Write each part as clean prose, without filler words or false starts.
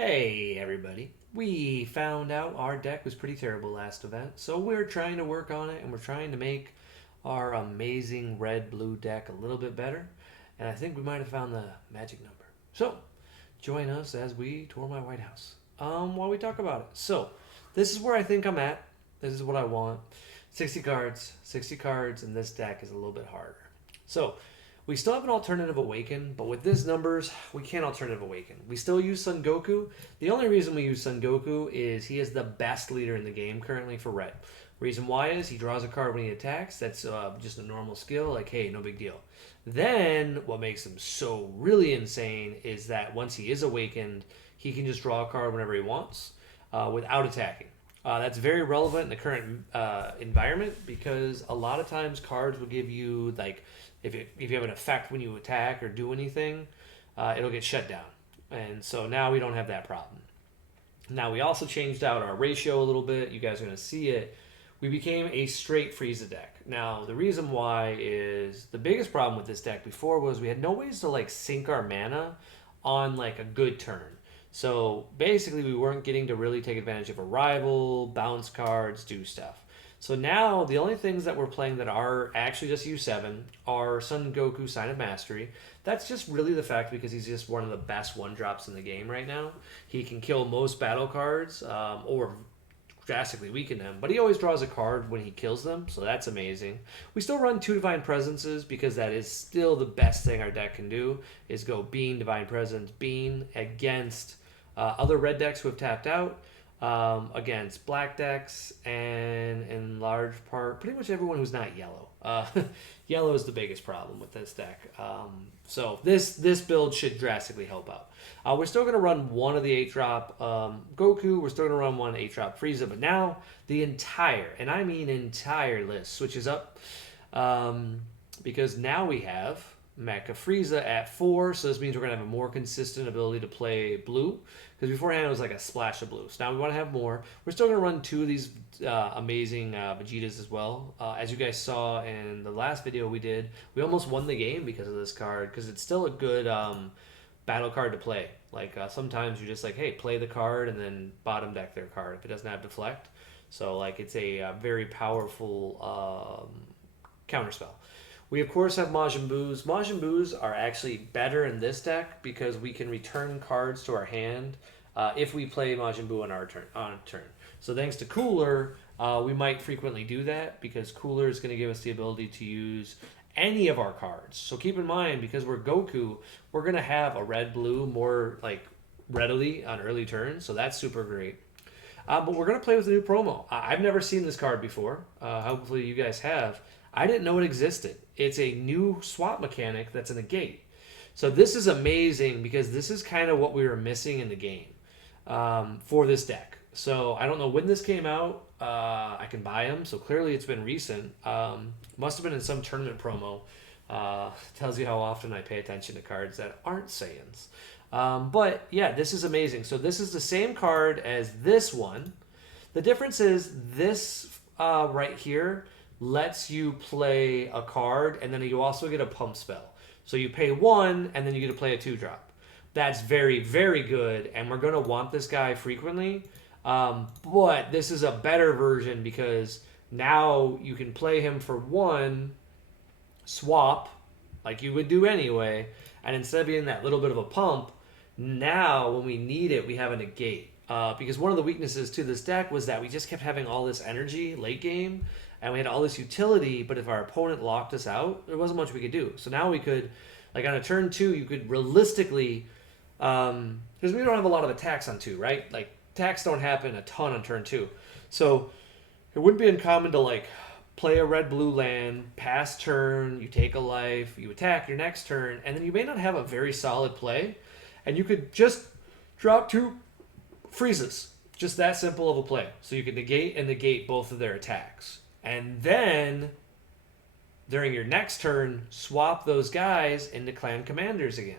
Hey everybody. We found out our deck was pretty terrible last event, so we're trying to work on it and we're trying to make our amazing red-blue deck a little bit better. And I think we might have found the magic number. So, join us as we tour my White House. While we talk about it. So, this is where I think I'm at. This is what I want. 60 cards. 60 cards, and this deck is a little bit harder. So, we still have an alternative Awaken, but with these numbers, we can't alternative Awaken. We still use Son Goku. The only reason we use Son Goku is he is the best leader in the game currently for red. Reason why is he draws a card when he attacks. That's just a normal skill, like, hey, no big deal. Then, what makes him so really insane is that once he is awakened, he can just draw a card whenever he wants without attacking. That's very relevant in the current environment because a lot of times cards will give you, like, if you have an effect when you attack or do anything, it'll get shut down. And so now we don't have that problem. Now we also changed out our ratio a little bit. You guys are going to see it. We became a straight Frieza deck. Now the reason why is the biggest problem with this deck before was we had no ways to like sync our mana on like a good turn. So basically we weren't getting to really take advantage of arrival, bounce cards, do stuff. So now the only things that we're playing that are actually just U7 are Son Goku Sign of Mastery. That's just really the fact because he's just one of the best one-drops in the game right now. He can kill most battle cards or drastically weaken them, but he always draws a card when he kills them, so that's amazing. We still run 2 Divine Presences because that is still the best thing our deck can do, is go Bean, Divine Presence, Bean against other red decks who have tapped out, against black decks, and in large part, pretty much everyone who's not yellow. Yellow is the biggest problem with this deck. So this build should drastically help out. We're still going to run one of the 8-drop Goku. We're still going to run one 8-drop Frieza. But now the entire, and I mean entire list, switches up. Because now we have Mecha Frieza at 4. So this means we're going to have a more consistent ability to play blue. Because beforehand it was like a splash of blue. So now we want to have more. We're still going to run 2 of these amazing Vegetas as well. As you guys saw in the last video we did, we almost won the game because of this card. Because it's still a good battle card to play. Like sometimes you're just like, hey, play the card and then bottom deck their card if it doesn't have deflect. So like it's a very powerful counterspell. We of course have Majin Boos. Majin Boos are actually better in this deck because we can return cards to our hand if we play Majin Buu on our turn. So thanks to Cooler, we might frequently do that because Cooler is going to give us the ability to use any of our cards. So keep in mind, because we're Goku, we're going to have a red-blue more like readily on early turns. So that's super great. But we're going to play with a new promo. I've never seen this card before. Hopefully you guys have. I didn't know it existed. It's a new swap mechanic that's in a gate. So this is amazing because this is kind of what we were missing in the game for this deck. So I don't know when this came out. I can buy them, so clearly it's been recent. Must have been in some tournament promo. Tells you how often I pay attention to cards that aren't Saiyans. But yeah, this is amazing. So this is the same card as this one. The difference is this right here lets you play a card, and then you also get a pump spell. So you pay 1, and then you get to play a 2-drop. That's very, very good, and we're going to want this guy frequently. But this is a better version because now you can play him for 1, swap, like you would do anyway, and instead of being that little bit of a pump, now when we need it, we have a negate. Because one of the weaknesses to this deck was that we just kept having all this energy late game, and we had all this utility, but if our opponent locked us out, there wasn't much we could do. So now we could, like on a turn 2, you could realistically, because we don't have a lot of attacks on 2, right? Like, attacks don't happen a ton on turn 2. So it wouldn't be uncommon to, like, play a red-blue land, pass turn, you take a life, you attack your next turn, and then you may not have a very solid play, and you could just drop 2 Friezas. Just that simple of a play. So you can negate both of their attacks. And then, during your next turn, swap those guys into clan commanders again.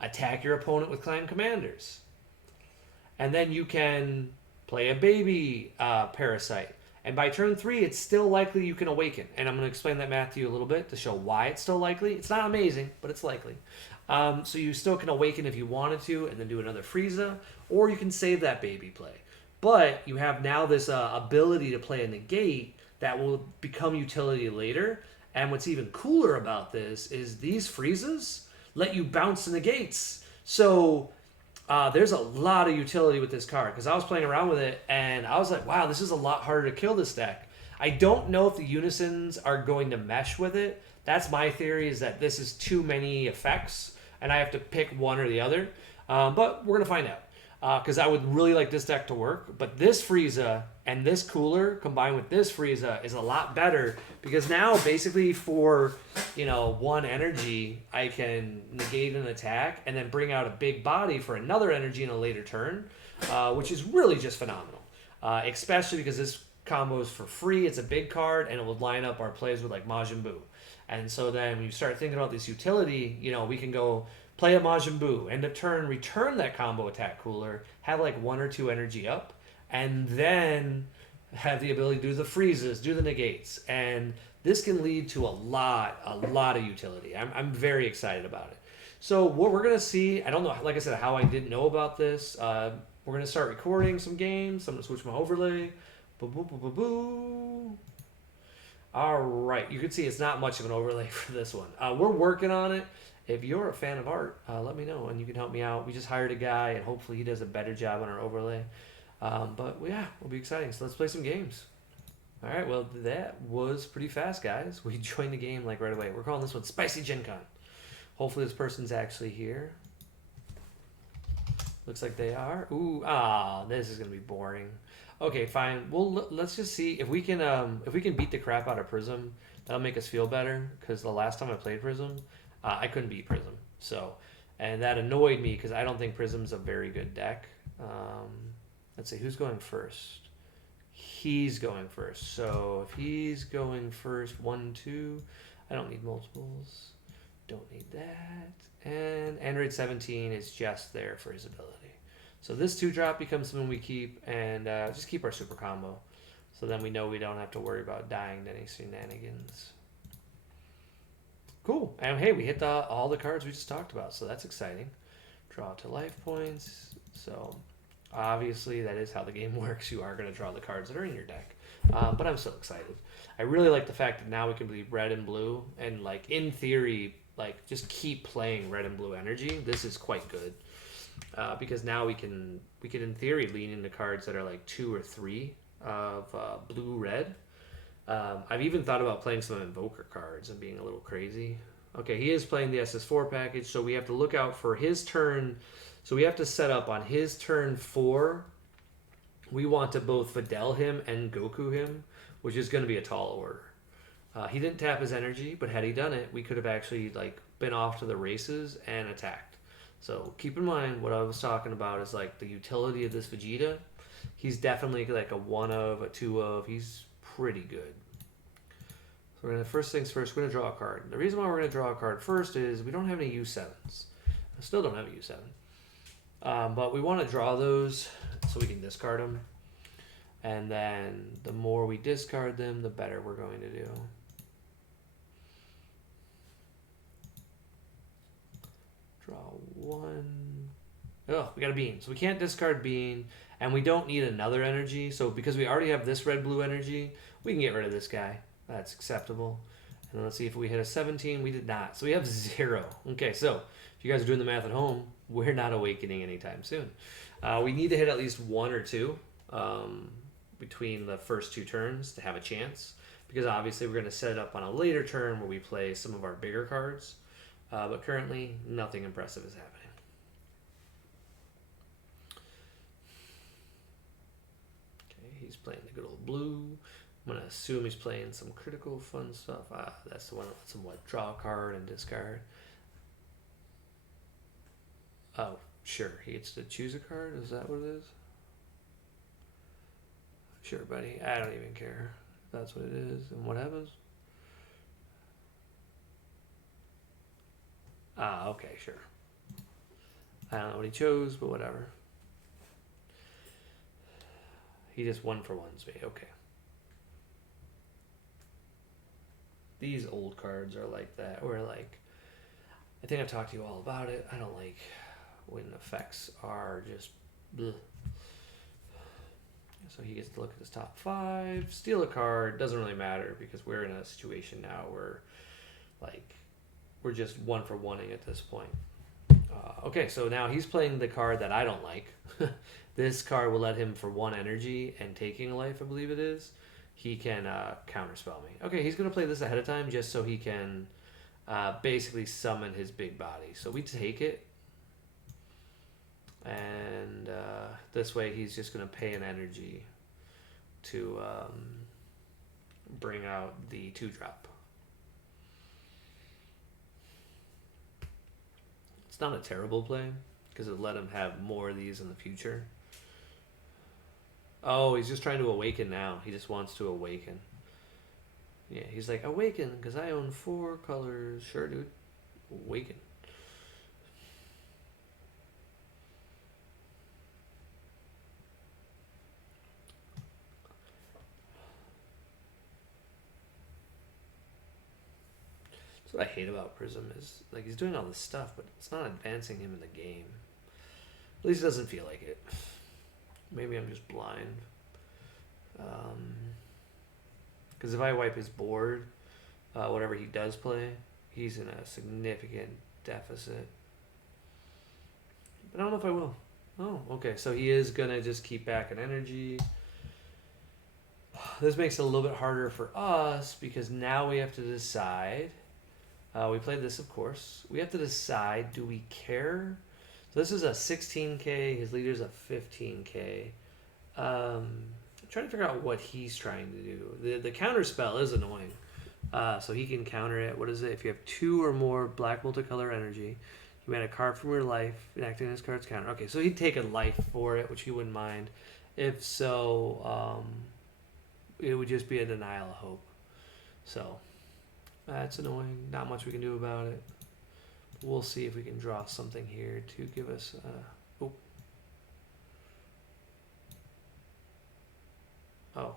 Attack your opponent with clan commanders. And then you can play a baby parasite. And by turn 3, it's still likely you can awaken. And I'm going to explain that math to you a little bit to show why it's still likely. It's not amazing, but it's likely. So you still can awaken if you wanted to, and then do another Frieza, or you can save that baby play. But you have now this ability to play a negate that will become utility later. And what's even cooler about this is these Friezas let you bounce the negates. So there's a lot of utility with this card because I was playing around with it and I was like, wow, this is a lot harder to kill this deck. I don't know if the unisons are going to mesh with it. That's my theory, is that this is too many effects and I have to pick one or the other. But we're going to find out because I would really like this deck to work. But this Frieza and this cooler combined with this Frieza is a lot better because now basically for, one energy, I can negate an attack and then bring out a big body for another energy in a later turn, which is really just phenomenal. Especially because this combo is for free. It's a big card and it will line up our plays with like Majin Buu. And so then when you start thinking about this utility, we can go play a Majin Buu, end of turn, return that combo attack cooler, have like 1 or 2 energy up, and then have the ability to do the freezes, do the negates. And this can lead to a lot of utility. I'm very excited about it. So what we're going to see, I don't know, like I said, how I didn't know about this. We're going to start recording some games. I'm going to switch my overlay. Boo. All right, you can see it's not much of an overlay for this one. We're working on it. If you're a fan of art, let me know and you can help me out. We just hired a guy and hopefully he does a better job on our overlay. But yeah, it'll be exciting. So let's play some games. All right, well, that was pretty fast, guys. We joined the game like right away. We're calling this one Spicy Gen Con. Hopefully this person's actually here. Looks like they are. Ooh, this is gonna be boring. Okay, fine. Well, let's just see if we can beat the crap out of Prism. That'll make us feel better because the last time I played Prism, I couldn't beat Prism. So, and that annoyed me because I don't think Prism's a very good deck. Let's see who's going first. He's going first. So if he's going first, 1, 2. I don't need multiples. Don't need that. And Android 17 is just there for his ability. So this 2-drop becomes something we keep, and just keep our super combo. So then we know we don't have to worry about dying to any shenanigans. Cool. And hey, we hit all the cards we just talked about, so that's exciting. Draw to life points. So obviously that is how the game works. You are going to draw the cards that are in your deck. But I'm so excited. I really like the fact that now we can be red and blue, and like in theory, like just keep playing red and blue energy. This is quite good. Because now we can in theory lean into cards that are like 2 or 3 of blue red. I've even thought about playing some Invoker cards and being a little crazy. Okay, he is playing the SS4 package, so we have to look out for his turn. So we have to set up on his turn 4. We want to both Videl him and Goku him, which is going to be a tall order. He didn't tap his energy, but had he done it, we could have actually like been off to the races and attacked. So keep in mind what I was talking about is like the utility of this Vegeta. He's definitely like a 1 of, a 2 of. He's pretty good. So we're gonna, first things first, we're gonna draw a card. The reason why we're gonna draw a card first is we don't have any U7s. I still don't have a U7. But we want to draw those so we can discard them. And then the more we discard them, the better we're going to do. Draw 1. Oh, we got a bean. So we can't discard bean, and we don't need another energy. So because we already have this red-blue energy, we can get rid of this guy. That's acceptable. And then let's see if we hit a 17. We did not. So we have 0. Okay, so if you guys are doing the math at home, we're not awakening anytime soon. We need to hit at least 1 or 2 between the first 2 turns to have a chance. Because obviously we're going to set it up on a later turn where we play some of our bigger cards. But currently, nothing impressive is happening. Okay, he's playing the good old blue. I'm going to assume he's playing some critical fun stuff. That's the one that lets him draw a card and discard. Oh, sure. He gets to choose a card? Is that what it is? Sure, buddy. I don't even care if that's what it is. And what happens? Okay, sure. I don't know what he chose, but whatever. He just 1-for-1s me. Okay. These old cards are like that. Or like, I think I've talked to you all about it. I don't like when effects are just bleh. So he gets to look at his top 5, steal a card. Doesn't really matter because we're in a situation now where, like, we're just one for oneing at this point. Okay, so now he's playing the card that I don't like. This card will let him for 1 energy and taking a life, I believe it is. He can counterspell me. Okay, he's going to play this ahead of time just so he can basically summon his big body. So we take it. And this way he's just going to pay an energy to bring out the 2-drop. It's not a terrible play because it let him have more of these in the future. Oh, he's just trying to awaken now. He just wants to awaken. Yeah, he's like, awaken because I own 4 colors. Sure, dude. Awaken. That's what I hate about Prism is, like, he's doing all this stuff, but it's not advancing him in the game. At least it doesn't feel like it. Maybe I'm just blind. Because if I wipe his board, whatever he does play, he's in a significant deficit. But I don't know if I will. Oh, okay. So he is going to just keep back an energy. This makes it a little bit harder for us because now we have to decide. We played this, of course. We have to decide, do we care? So this is a 16k. His leader's a 15k. I'm trying to figure out what he's trying to do. The counter spell is annoying. So he can counter it. What is it? If you have 2 or more black multicolor energy, you add a card from your life, enacting this card's counter. Okay, so he'd take a life for it, which he wouldn't mind. If so, it would just be a denial of hope. So that's annoying. Not much we can do about it. We'll see if we can draw something here to give us. Oh.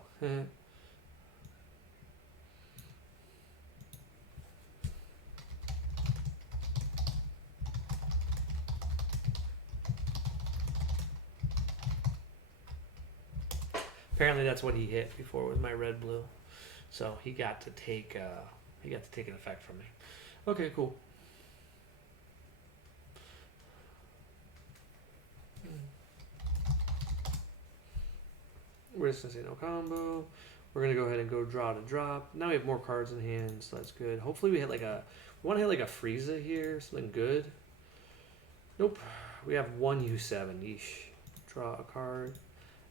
Apparently that's what he hit before with my red blue. So he got to take an effect from me. Okay, cool. We're just gonna say no combo. We're gonna go ahead and go draw to drop. Now we have more cards in hand, so that's good. Hopefully we hit we want to hit like a frieza here, something good. Nope. We have 1 U7. Yeesh. Draw a card,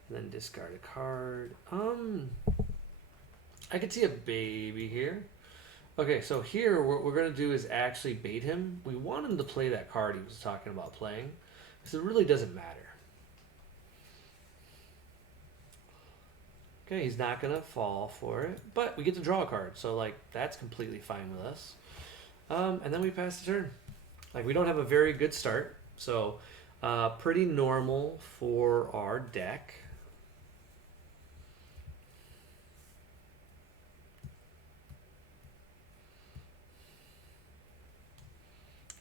and then discard a card. I could see a baby here. Okay, so here what we're gonna do is actually bait him. We want him to play that card he was talking about playing, because it really doesn't matter. Okay, he's not going to fall for it, but we get to draw a card, so, like, that's completely fine with us. And then we pass the turn. Like, we don't have a very good start, so pretty normal for our deck.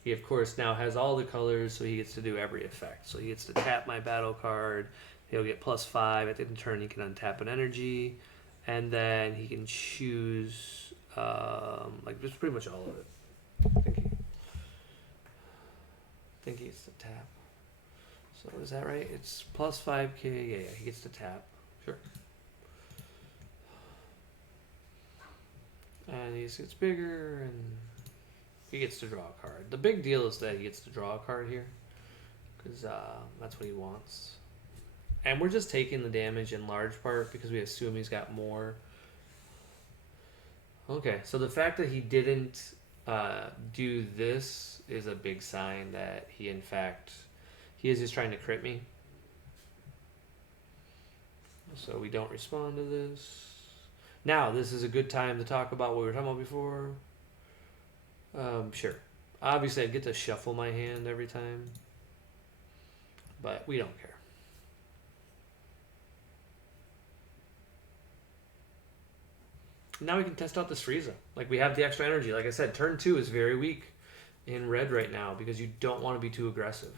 He, of course, now has all the colors, so he gets to do every effect. So he gets to tap my battle card. He'll get +5. At the end of the turn, he can untap an energy. And then he can choose, like, just pretty much all of it. I think he gets to tap. So is that right? It's +5k. Yeah, he gets to tap. Sure. And he gets bigger, and he gets to draw a card. The big deal is that he gets to draw a card here, because that's what he wants. And we're just taking the damage in large part because we assume he's got more. Okay, so the fact that he didn't do this is a big sign that he, in fact, he is just trying to crit me. So we don't respond to this. Now, this is a good time to talk about what we were talking about before. Sure. Obviously, I get to shuffle my hand every time, but we don't care. Now we can test out this Frieza. Like, we have the extra energy. Like I said, turn 2 is very weak. in red right now because you don't want to be too aggressive.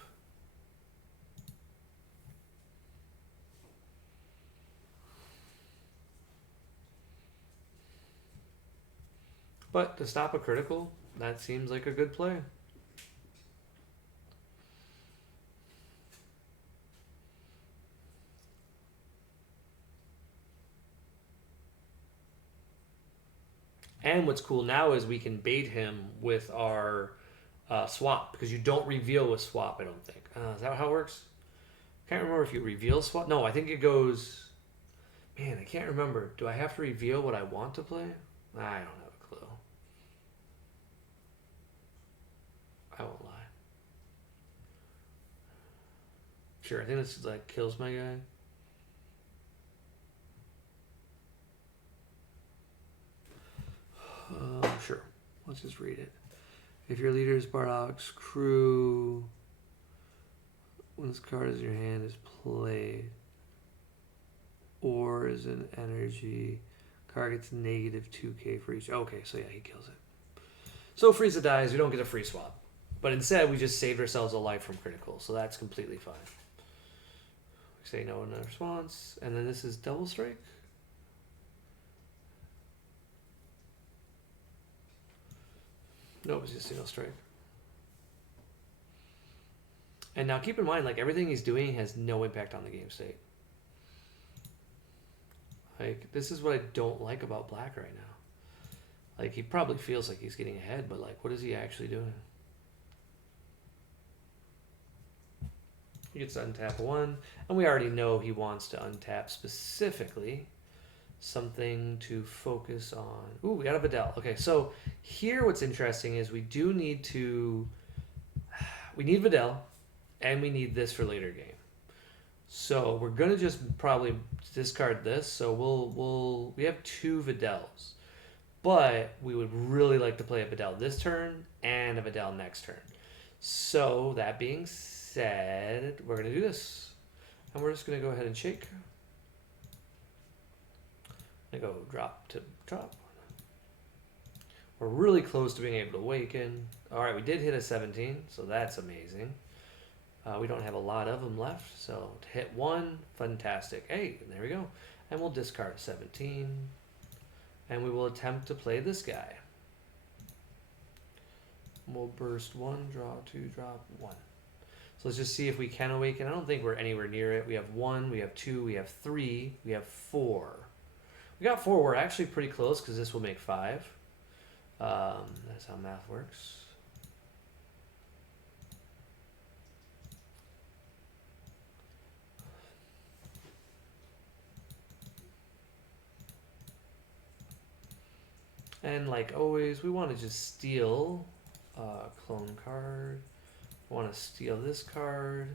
But to stop a critical, that seems like a good play. And what's cool now is we can bait him with our swap because you don't reveal with swap, I don't think. Is that how it works? Can't remember if you reveal swap. No, I think it goes. Man, I can't remember. Do I have to reveal what I want to play? I don't have a clue. I won't lie. Sure, I think this like kills my guy. Sure. Let's just read it. If your leader is Bardock's crew, when this card is in your hand, is played, or is an energy, card gets negative 2k for each. Okay, so yeah, he kills it. So Frieza dies, we don't get a free swap. But instead, we just saved ourselves a life from critical, so that's completely fine. We say no in response, and then this is double strike. Nope, it's just single strike. And now keep in mind, like, everything he's doing has no impact on the game state. Like, this is what I don't like about Black right now. Like, he probably feels like he's getting ahead, but, like, what is he actually doing? He gets to untap one, and we already know he wants to untap specifically something to focus on. Ooh, we got a Videl. Okay, so here what's interesting is we do need to... We need Videl, and we need this for later game. So we're going to just probably discard this. So we have 2 Videls. But we would really like to play a Videl this turn and a Videl next turn. So that being said, we're going to do this. And we're just going to go ahead and shake. I go drop to drop. We're really close to being able to awaken. All right, we did hit a 17, so that's amazing. We don't have a lot of them left, so to hit 1, fantastic. Hey, there we go. And we'll discard a 17. And we will attempt to play this guy. We'll burst 1, draw 2, drop 1. So let's just see if we can awaken. I don't think we're anywhere near it. We have 1, we have 2, we have 3, we have 4. We got 4. We're actually pretty close because this will make 5. That's how math works. And like always, we want to just steal a clone card. We want to steal this card.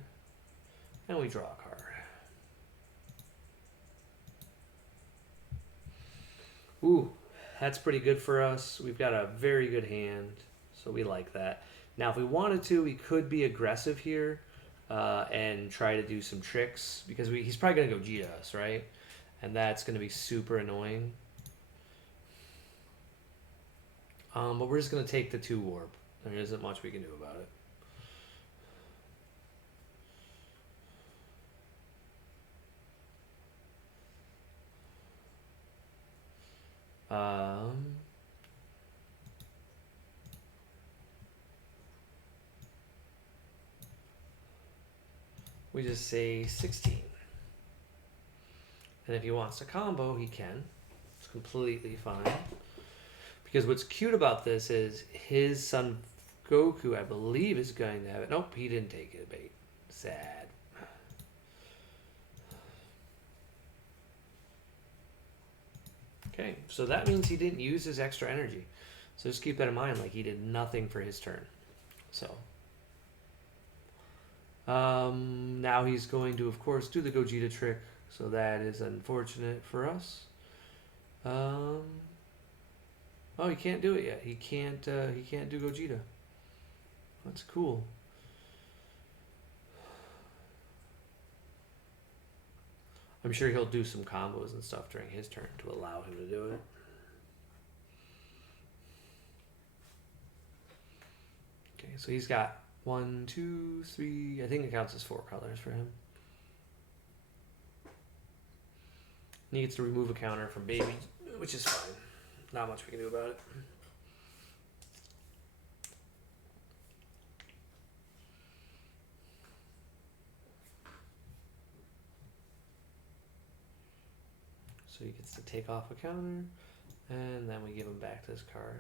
And we draw a card. Ooh, that's pretty good for us. We've got a very good hand, so we like that. Now, if we wanted to, we could be aggressive here and try to do some tricks because he's probably going to go G to us, right? And that's going to be super annoying. But we're just going to take the 2 warp. There isn't much we can do about it. We just say 16. And if he wants to combo, he can. It's completely fine. Because what's cute about this is his son Goku, I believe, is going to have it. Nope, he didn't take it, bait. Sad. Okay, so that means he didn't use his extra energy. So just keep that in mind, like he did nothing for his turn. So now he's going to, of course, do the Gogeta trick. So that is unfortunate for us. Oh, he can't do it yet. He can't do Gogeta. That's cool. I'm sure he'll do some combos and stuff during his turn to allow him to do it. Okay, so he's got 1, 2, 3. I think it counts as 4 colors for him. And he gets to remove a counter from baby, which is fine. Not much we can do about it. So he gets to take off a counter, and then we give him back this card.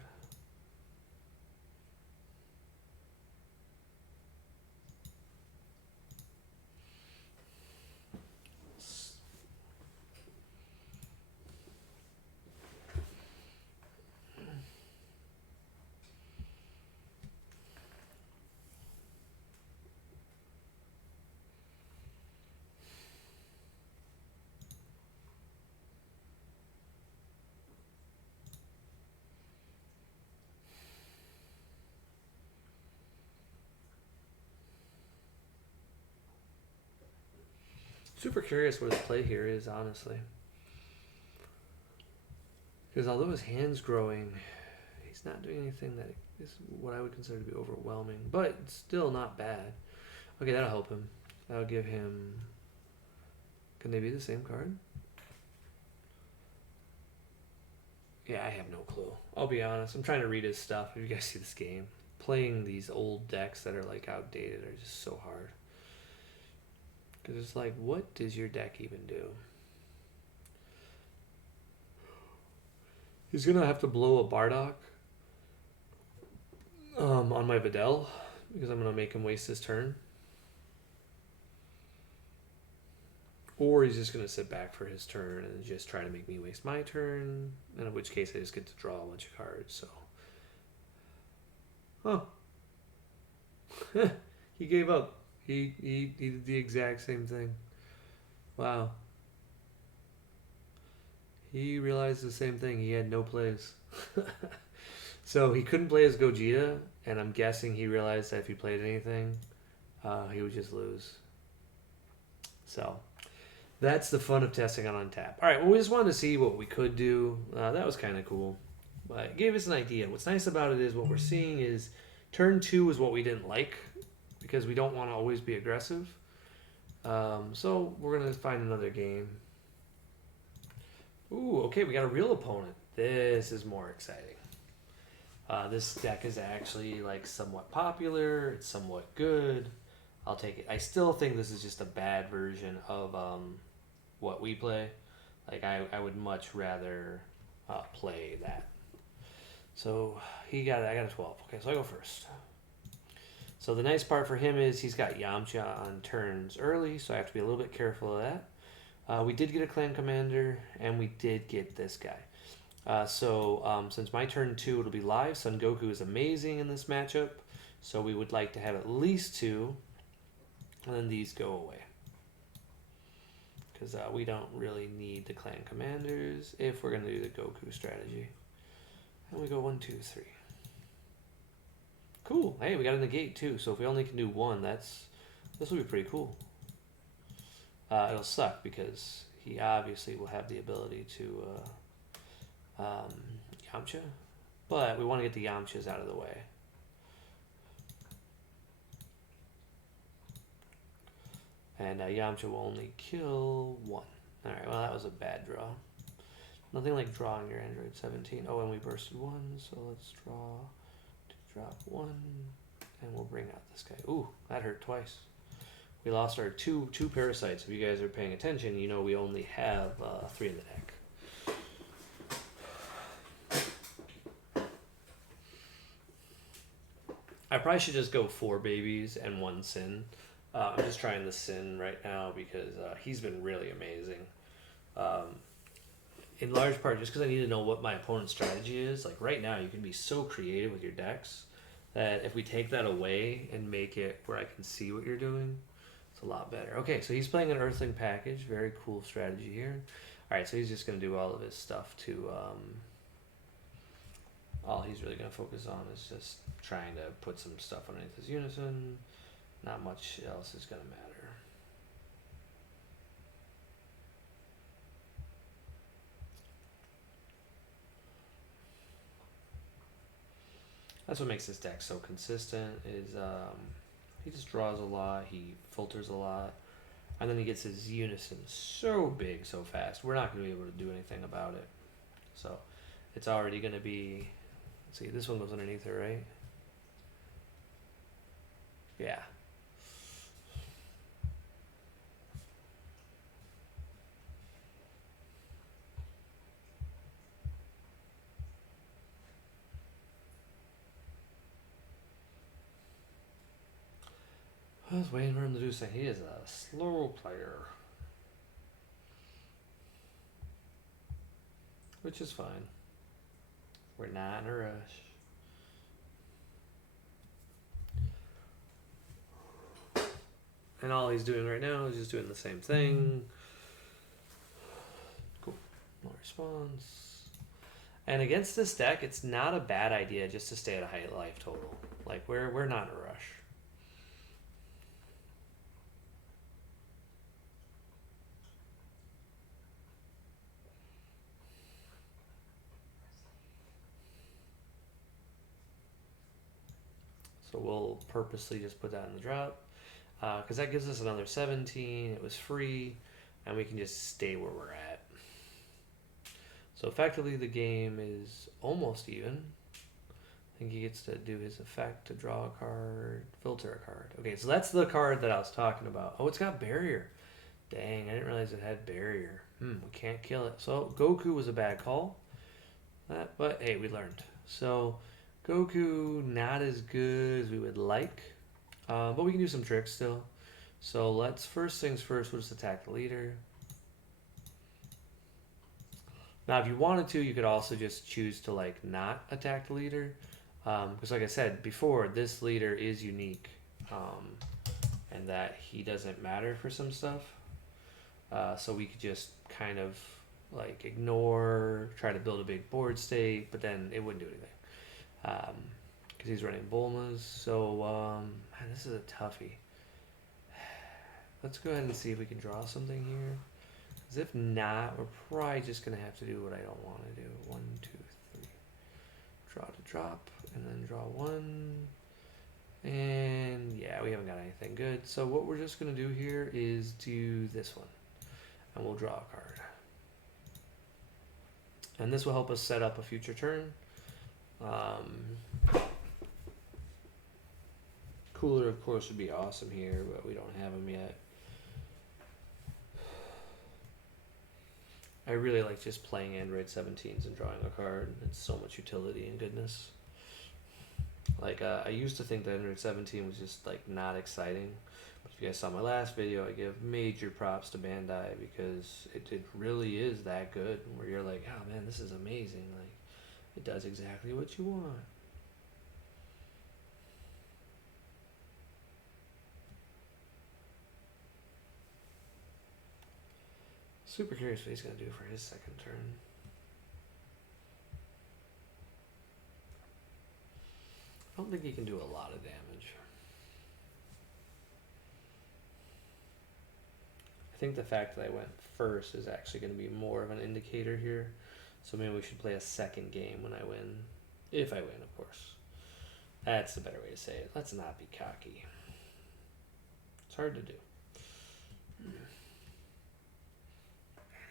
Super curious what his play here is, honestly. Because although his hand's growing, he's not doing anything that is what I would consider to be overwhelming. But it's still not bad. Okay, that'll help him. That'll give him... Can they be the same card? Yeah, I have no clue. I'll be honest. I'm trying to read his stuff. If you guys see this game, playing these old decks that are like outdated are just so hard. Because it's like, what does your deck even do? He's going to have to blow a Bardock on my Videl, because I'm going to make him waste his turn. Or he's just going to sit back for his turn and just try to make me waste my turn, and in which case I just get to draw a bunch of cards. So, he gave up. He did the exact same thing. Wow. He realized the same thing. He had no plays. So he couldn't play as Gogeta, and I'm guessing he realized that if he played anything, he would just lose. So that's the fun of testing on Untap. All right, well, we just wanted to see what we could do. That was kind of cool. But it gave us an idea. What's nice about it is what we're seeing is turn 2 is what we didn't like, because we don't want to always be aggressive. So we're going to find another game. Ooh, okay, we got a real opponent. This is more exciting. This deck is actually like somewhat popular. It's somewhat good. I'll take it. I still think this is just a bad version of what we play. Like I would much rather play that. So I got a 12. Okay, so I go first. So the nice part for him is he's got Yamcha on turns early, so I have to be a little bit careful of that. We did get a clan commander, and we did get this guy. So since my turn 2, it'll be live. Son Goku is amazing in this matchup, so we would like to have at least 2, and then these go away. Because we don't really need the clan commanders if we're going to do the Goku strategy. And we go 1, 2, 3. Cool. Hey, we got a negate too, so if we only can do 1, this will be pretty cool. It'll suck because he obviously will have the ability to Yamcha, but we want to get the Yamchas out of the way. And Yamcha will only kill 1. Alright, well that was a bad draw. Nothing like drawing your Android 17. Oh, and we bursted 1, so let's draw to drop 1, and we'll bring out this guy. Ooh, that hurt twice. We lost our two parasites. If you guys are paying attention, you know we only have 3 in the deck. I probably should just go 4 babies and 1 Sin. I'm just trying the Sin right now because he's been really amazing. In large part just because I need to know what my opponent's strategy is. Like right now, you can be so creative with your decks that if we take that away and make it where I can see what you're doing, it's a lot better. Okay, so he's playing an Earthling package. Very cool strategy here. All right, so he's just going to do all of his stuff to... all he's really going to focus on is just trying to put some stuff underneath his Unison. Not much else is going to matter. That's what makes this deck so consistent. Is he just draws a lot, he filters a lot, and then he gets his unison so big so fast. We're not going to be able to do anything about it. So it's already going to be. Let's see, this one goes underneath it, right? Yeah. I was waiting for him to do something. He is a slow player. Which is fine. We're not in a rush. And all he's doing right now is just doing the same thing. Cool. No response. And against this deck, it's not a bad idea just to stay at a high life total. Like, we're not in a rush. So we'll purposely just put that in the drop. Because that gives us another 17. It was free. And we can just stay where we're at. So effectively the game is almost even. I think he gets to do his effect to draw a card, filter a card. Okay, so that's the card that I was talking about. Oh, it's got barrier. Dang, I didn't realize it had barrier. We can't kill it. So Goku was a bad call. But hey, we learned. So Goku, not as good as we would like. But we can do some tricks still. So let's, first things first, we'll just attack the leader. Now, if you wanted to, you could also just choose to like not attack the leader. Because like I said before, this leader is unique. And that he doesn't matter for some stuff. So we could just kind of like ignore, try to build a big board state, but then it wouldn't do anything. Because he's running Bulmas. So, man, this is a toughie. Let's go ahead and see if we can draw something here. Because if not, we're probably just going to have to do what I don't want to do. 1, 2, 3. Draw to drop, and then draw 1. And yeah, we haven't got anything good. So what we're just going to do here is do this one. And we'll draw a card. And this will help us set up a future turn. Cooler, of course, would be awesome here, but we don't have him yet. I really like just playing Android 17s and drawing a card. It's so much utility and goodness. Like, I used to think that Android 17 was just, like, not exciting. But if you guys saw my last video, I give major props to Bandai because it really is that good. Where you're like, oh, man, this is amazing. Like, it does exactly what you want. Super curious what he's going to do for his second turn. I don't think he can do a lot of damage. I think the fact that I went first is actually going to be more of an indicator here. So maybe we should play a second game when I win. If I win, of course. That's the better way to say it. Let's not be cocky. It's hard to do.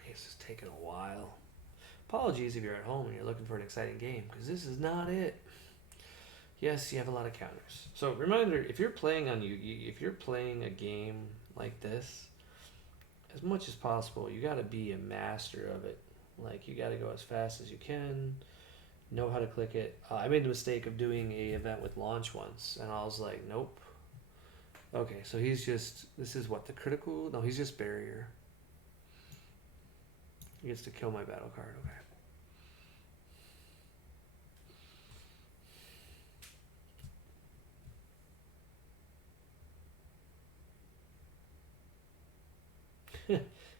It's just taking a while. Apologies if you're at home and you're looking for an exciting game, because this is not it. Yes, you have a lot of counters. So reminder, if you're playing if you're playing a game like this, as much as possible, you got to be a master of it. Like, you got to go as fast as you can, know how to click it. I made the mistake of doing a event with launch once, and I was like, nope. Okay, so he's just, this is what, the critical? No, he's just barrier. He gets to kill my battle card, okay.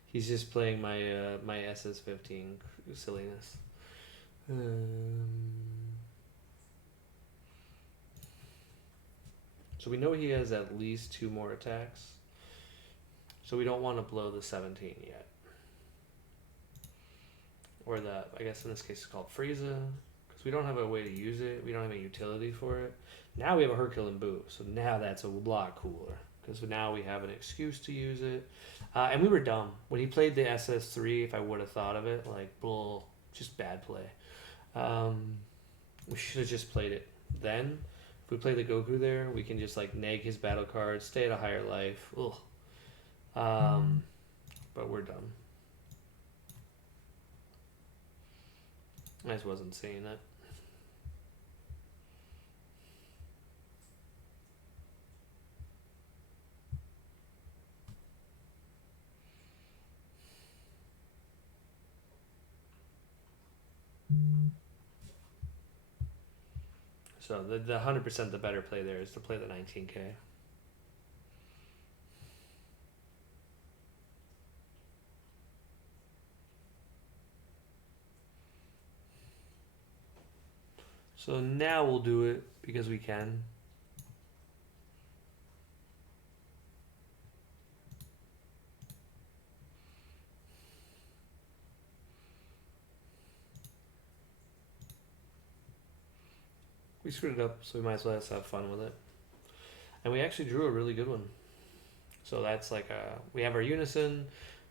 He's just playing my my SS15 silliness. So we know he has at least 2 more attacks. So we don't want to blow the 17 yet. Or the, I guess in this case it's called Frieza, because because we don't have a way to use it. We don't have a utility for it. Now we have a Hercule Boo, so now that's a lot cooler because now we have an excuse to use it. And we were dumb when he played the SS3. If I would have thought of it, like, bull, just bad play. We should have just played it then. If we play the Goku there, we can just like neg his battle cards, stay at a higher life. Ugh. But we're dumb. I just wasn't seeing it. So the 100% the better play there is to play the 19k. So now we'll do it because we can. We screwed it up, so we might as well just have fun with it. And we actually drew a really good one. So that's like we have our unison.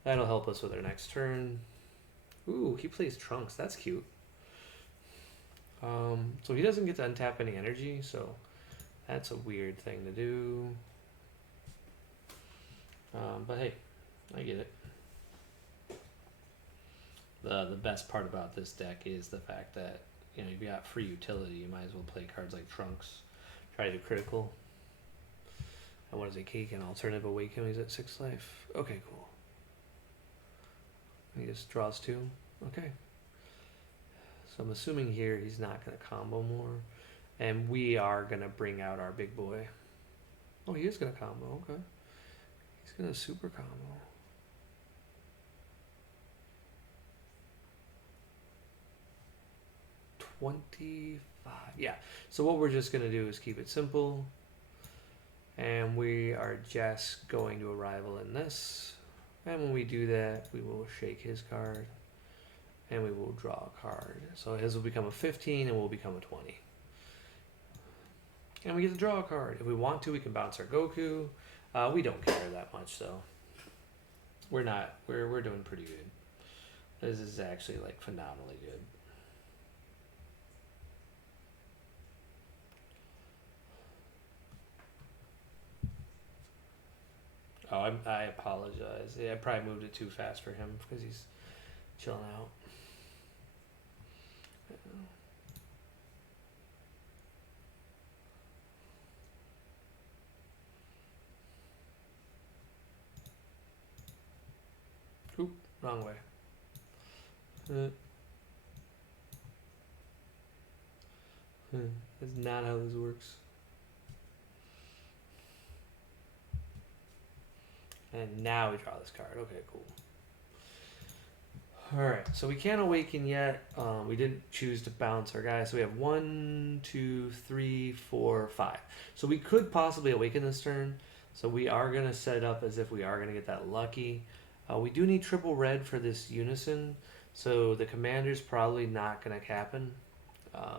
That'll help us with our next turn. Ooh, he plays Trunks. That's cute. So he doesn't get to untap any energy, so that's a weird thing to do. But hey, I get it. The best part about this deck is the fact that, you know, you've got free utility. You might as well play cards like Trunks. Try to do critical. And what is it? Cake and alternative awaken. He's at 6 life. Okay, cool. He just draws 2. Okay. So I'm assuming here he's not going to combo more. And we are going to bring out our big boy. Oh, he is going to combo. Okay. He's going to super combo. $25. Yeah. So what we're just going to do is keep it simple. And we are just going to arrival in this. And when we do that, we will shake his card. And we will draw a card. So his will become a 15 and we'll become a 20. And we get to draw a card. If we want to, we can bounce our Goku. We don't care that much, though. We're doing pretty good. This is actually like phenomenally good. Oh, I apologize. Yeah, I probably moved it too fast for him because he's chilling out. Oop, wrong way. That's not how this works. And now we draw this card. Okay, cool. Alright, so we can't awaken yet. We didn't choose to bounce our guy. So we have 1, 2, 3, 4, 5. So we could possibly awaken this turn. So we are going to set it up as if we are going to get that lucky. We do need triple red for this unison. So the commander's probably not going to happen,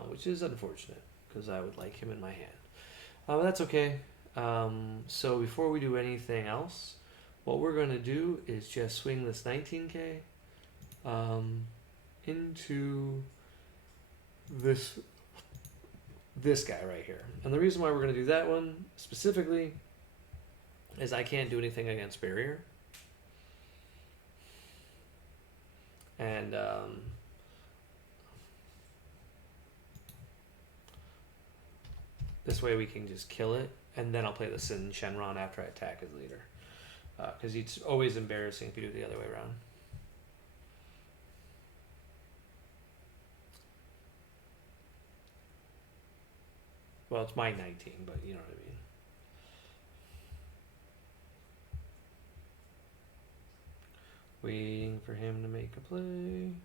which is unfortunate because I would like him in my hand. But that's okay. So before we do anything else, what we're going to do is just swing this 19k into this guy right here. And the reason why we're going to do that one specifically is I can't do anything against barrier. And this way we can just kill it, and then I'll play the Sin Shenron after I attack his leader. Because it's always embarrassing if you do it the other way around. Well, it's my 19, but you know what I mean. Waiting for him to make a play.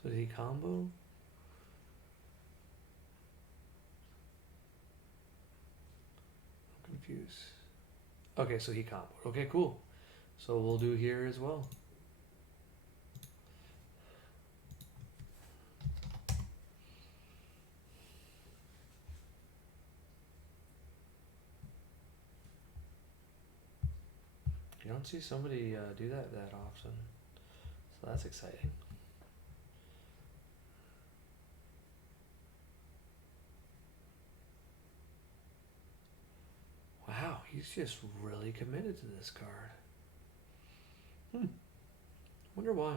So did he combo? I'm confused. Okay, so he comboed. Okay, cool. So we'll do here as well. don't see somebody do that often. So that's exciting. Wow, he's just really committed to this card. Wonder why.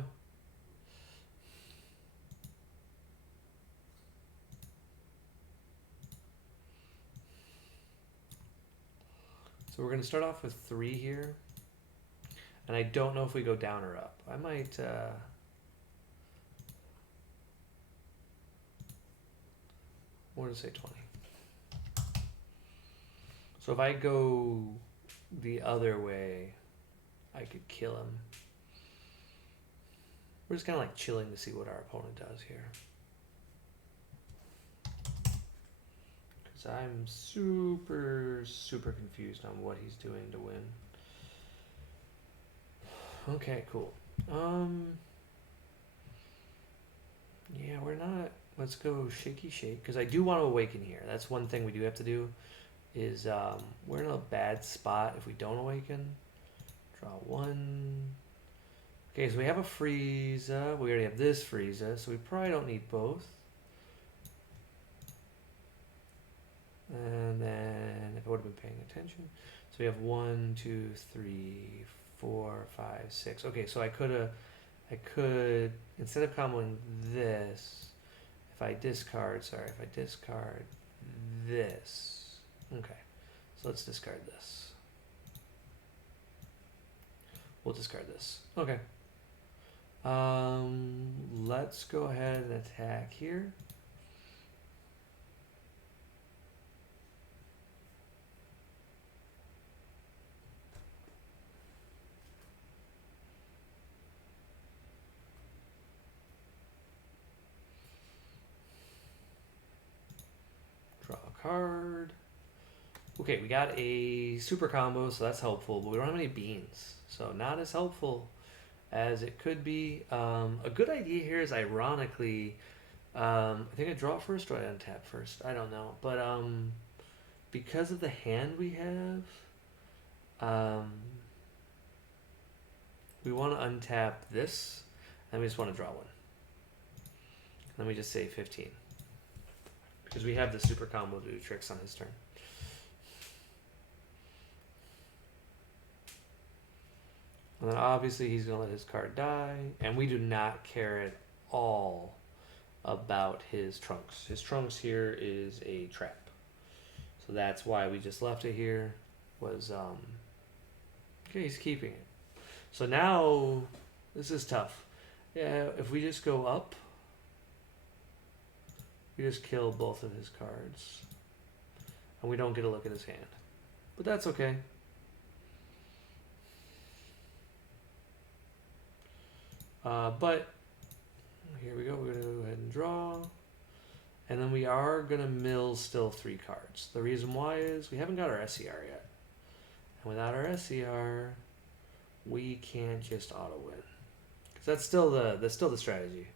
So we're going to start off with 3 here. And I don't know if we go down or up. I might... What did I say, 20? So if I go the other way, I could kill him. We're just kind of like chilling to see what our opponent does here. Because I'm super, super confused on what he's doing to win. Okay, cool. Yeah, we're not... Let's go shaky shake. Because I do want to awaken here. That's one thing we do have to do. Is we're in a bad spot if we don't awaken. Draw 1. Okay, so we have a frieza. We already have this frieza, so we probably don't need both. And then if I would have been paying attention, so we have 1, 2, 3, 4, 5, 6. Okay, so I could instead of comboing this, if I discard this. Okay, so let's discard this. We'll discard this. Okay. Let's go ahead and attack here. Draw a card. Okay, we got a super combo, so that's helpful, but we don't have any beans, so not as helpful as it could be. A good idea here is, ironically, I think I draw first or I untap first. I don't know, but because of the hand we have, we want to untap this, and we just want to draw 1. Let me just say 15, because we have the super combo to do tricks on his turn. And then obviously he's going to let his card die. And we do not care at all about his trunks. His trunks here is a trap. So that's why we just left it here. Was, okay, he's keeping it. So now, this is tough. Yeah, if we just go up, we just kill both of his cards. And we don't get a look at his hand. But that's okay. But here we go. We're going to go ahead and draw. And then we are going to mill still 3 cards. The reason why is we haven't got our SCR yet. And without our SCR, we can't just auto win. Because that's still the strategy.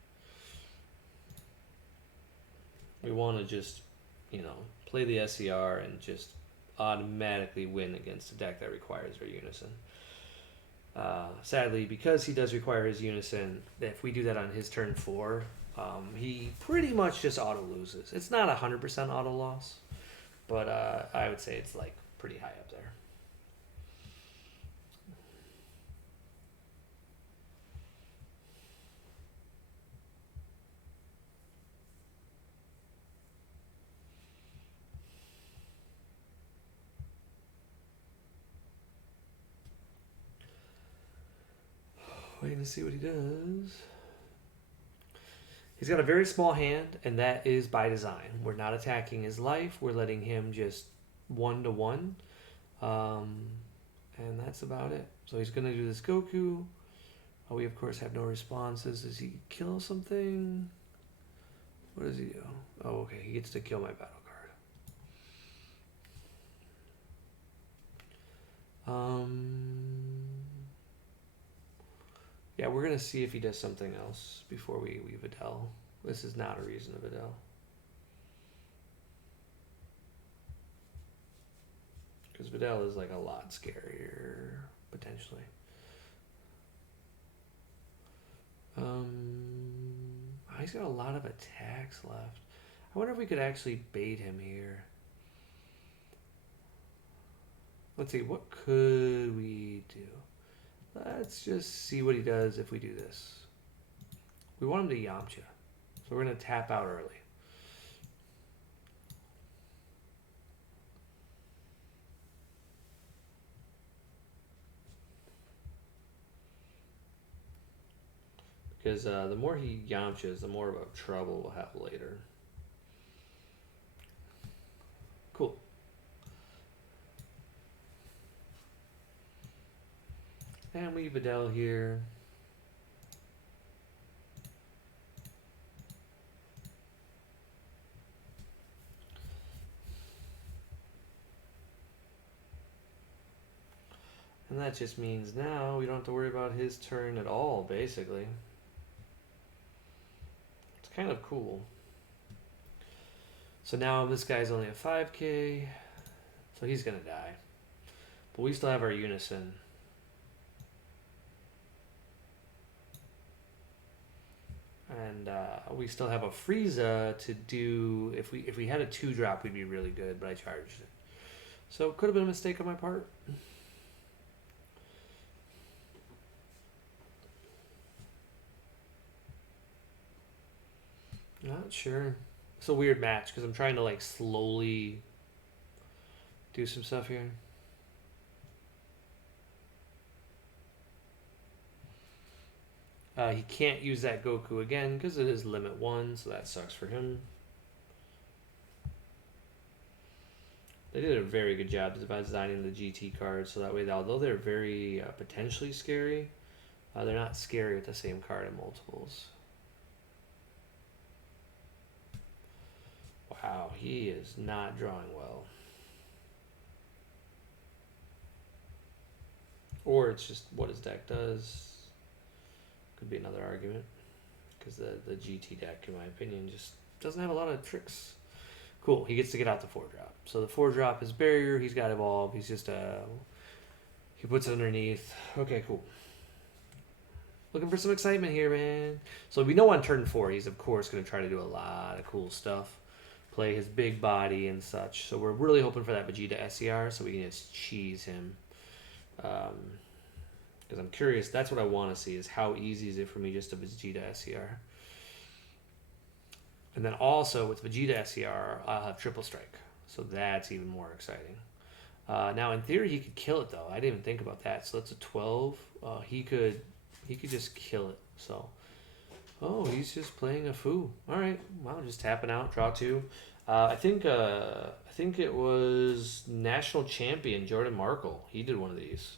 We want to just, play the SCR and just automatically win against a deck that requires our unison. Sadly, because he does require his unison, if we do that on his turn 4, he pretty much just auto loses. It's not 100% auto loss, but I would say it's like pretty high up there. Waiting to see what he does. He's got a very small hand, and that is by design. We're not attacking his life. We're letting him just 1-to-1. And that's about it. So he's going to do this Goku. We, of course, have no responses. Does he kill something? What does he do? Oh, okay. He gets to kill my battle card. Yeah, we're going to see if he does something else before we Videl. This is not a reason to Videl. Because Videl is like a lot scarier, potentially. he's got a lot of attacks left. I wonder if we could actually bait him here. Let's see, what could we do? Let's just see what he does if we do this. We want him to Yamcha, so we're going to tap out early. Because the more he Yamchas, the more of a trouble we'll have later. Cool. And we Videl here. And that just means now we don't have to worry about his turn at all, basically. It's kind of cool. So now this guy's only a 5k, so he's going to die. But we still have our Unison. And we still have a Frieza to do. If we had a 2-drop, we'd be really good, but I charged it. So it could have been a mistake on my part. Not sure. It's a weird match because I'm trying to like slowly do some stuff here. He can't use that Goku again because it is limit 1, so that sucks for him. They did a very good job designing the GT cards, so that way, although they're very potentially scary, they're not scary with the same card in multiples. Wow, he is not drawing well. Or it's just what his deck does. Could be another argument. Because the GT deck, in my opinion, just doesn't have a lot of tricks. Cool, he gets to get out the 4-drop. So the 4-drop is barrier, he's got evolve, he's just he puts it underneath. Okay, cool. Looking for some excitement here, man. So we know on turn 4, he's of course going to try to do a lot of cool stuff. Play his big body and such. So we're really hoping for that Vegeta SCR so we can just cheese him. Because I'm curious, that's what I want to see, is how easy is it for me just to Vegeta SCR. And then also with Vegeta SCR, I'll have triple strike. So that's even more exciting. Now in theory he could kill it though. I didn't even think about that. So that's a 12. He could just kill it. So he's just playing a foo. All right, wow, just tapping out, draw 2. I think it was national champion Jordan Markle. He did one of these.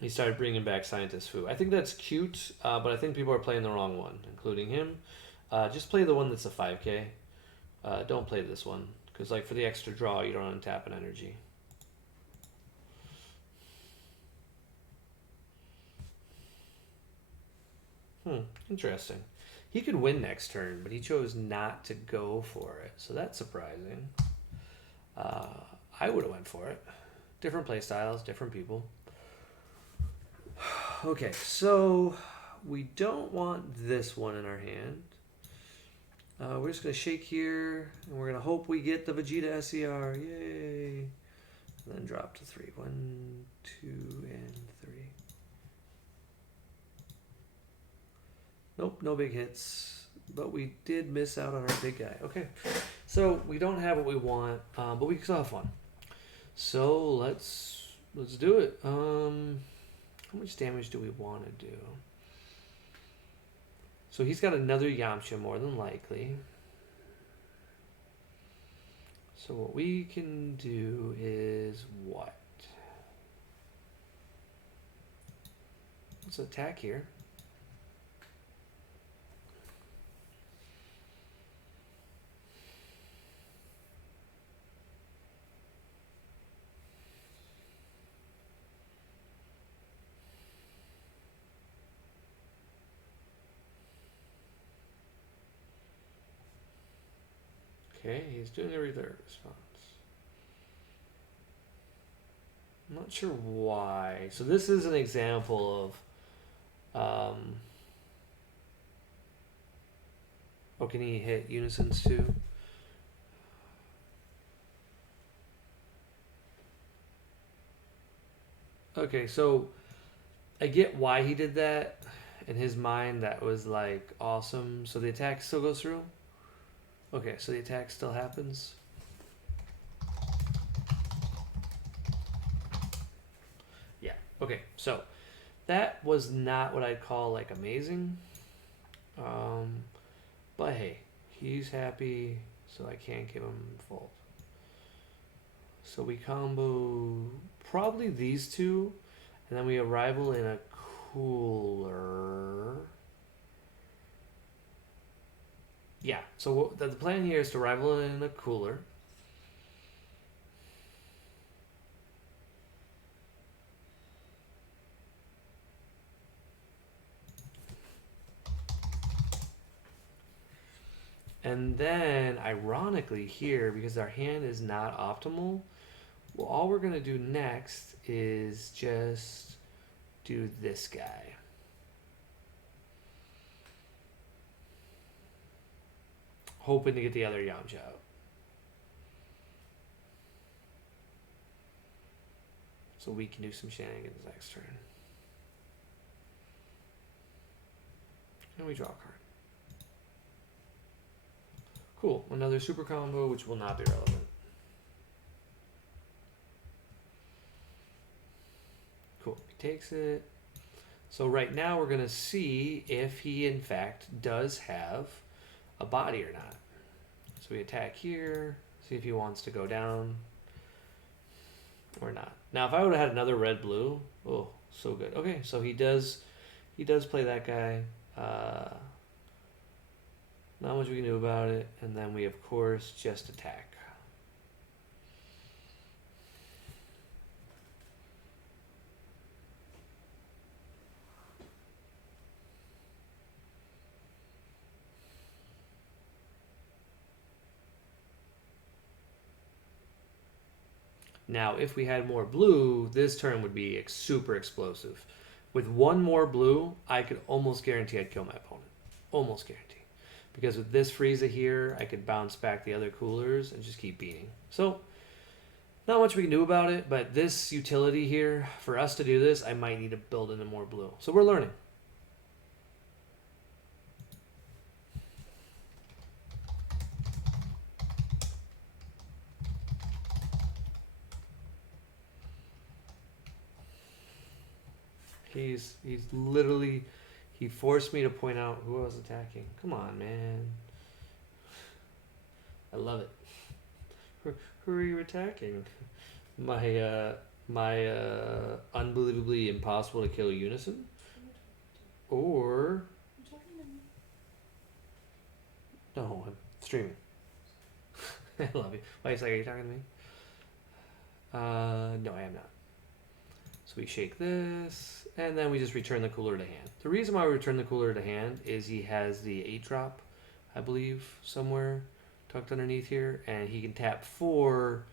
He started bringing back Scientist Foo. I think that's cute, but I think people are playing the wrong one, including him. Just play the one that's a 5k. Don't play this one, because like for the extra draw, you don't untap an energy. Interesting. He could win next turn, but he chose not to go for it, so that's surprising. I would have went for it. Different play styles, different people. Okay, so we don't want this one in our hand. We're just going to shake here, and we're going to hope we get the Vegeta SCR. Yay! And then drop to 3. 1, 2, and 3. Nope, no big hits. But we did miss out on our big guy. Okay, so we don't have what we want, but we still have fun. So let's do it. How much damage do we want to do? So he's got another Yamcha more than likely. So what we can do is what? Let's attack here. Okay, he's doing a reserve response. I'm not sure why. So this is an example of Oh, can he hit unisons too? Okay, so I get why he did that. In his mind, that was like awesome. So the attack still goes through? Okay, so the attack still happens. Yeah, okay, so that was not what I'd call like amazing. But hey, he's happy, so I can't give him fault. So we combo probably these two, and then we arrival in a cooler. Yeah, so the plan here is to arrival in a cooler. And then, ironically, here, because our hand is not optimal, well, all we're going to do next is just do this guy. Hoping to get the other Yamcha out. So we can do some shenanigans next turn. And we draw a card. Cool. Another super combo, which will not be relevant. Cool. He takes it. So right now we're going to see if he, in fact, does have a body or not. So we attack here. See if he wants to go down or not. Now, if I would have had another red-blue, oh, so good. Okay, so he does play that guy. Not much we can do about it. And then we, of course, just attack. Now, if we had more blue, this turn would be super explosive. With one more blue, I could almost guarantee I'd kill my opponent. Almost guarantee. Because with this Frieza here, I could bounce back the other coolers and just keep beating. So, not much we can do about it, but this utility here, for us to do this, I might need to build in more blue. So we're learning. He's literally, he forced me to point out who I was attacking. Come on, man. I love it. Who are you attacking? My unbelievably impossible to kill unison? Or... No, I'm streaming. I love you. Wait a second, are you talking to me? No, I am not. So we shake this, and then we just return the cooler to hand. The reason why we return the cooler to hand is he has the 8-drop, I believe, somewhere tucked underneath here, and he can tap 4,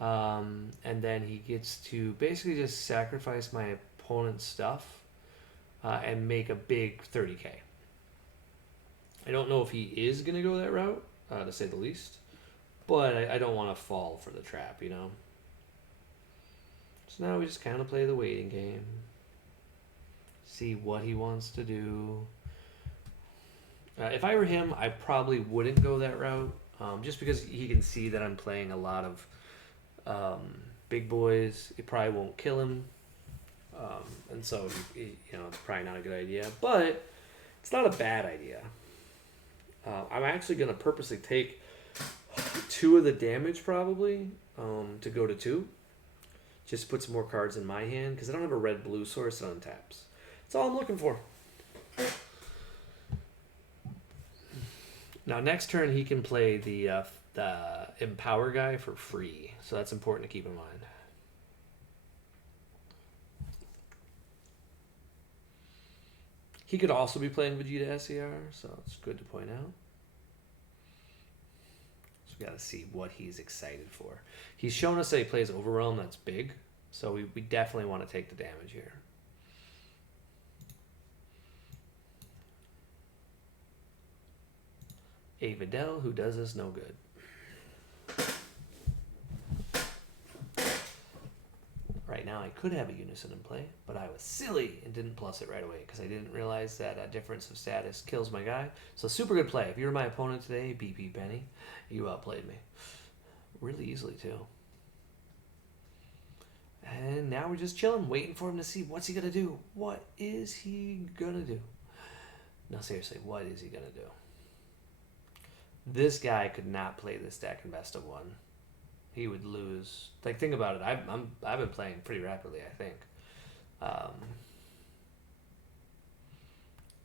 and then he gets to basically just sacrifice my opponent's stuff and make a big 30k. I don't know if he is going to go that route, to say the least, but I don't want to fall for the trap, you know? So now we just kind of play the waiting game. See what he wants to do. If I were him, I probably wouldn't go that route. Just because he can see that I'm playing a lot of big boys. It probably won't kill him. And so, it's probably not a good idea. But it's not a bad idea. I'm actually going to purposely take 2 of the damage probably to go to 2. Just put some more cards in my hand because I don't have a red-blue source that untaps. That's all I'm looking for. Now, next turn, he can play the Empower guy for free. So that's important to keep in mind. He could also be playing Vegeta SER, so it's good to point out. So we got to see what he's excited for. He's shown us that he plays Overwhelm, that's big. So we definitely want to take the damage here. A Videl who does us no good. Right now I could have a Unison in play, but I was silly and didn't plus it right away because I didn't realize that a difference of status kills my guy. So super good play. If you were my opponent today, BP Benny, you outplayed me. Really easily too. And now we're just chilling, waiting for him to see what's he going to do. What is he going to do? No, seriously, what is he going to do? This guy could not play this deck in best of one. He would lose. Like, think about it. I've been playing pretty rapidly, I think.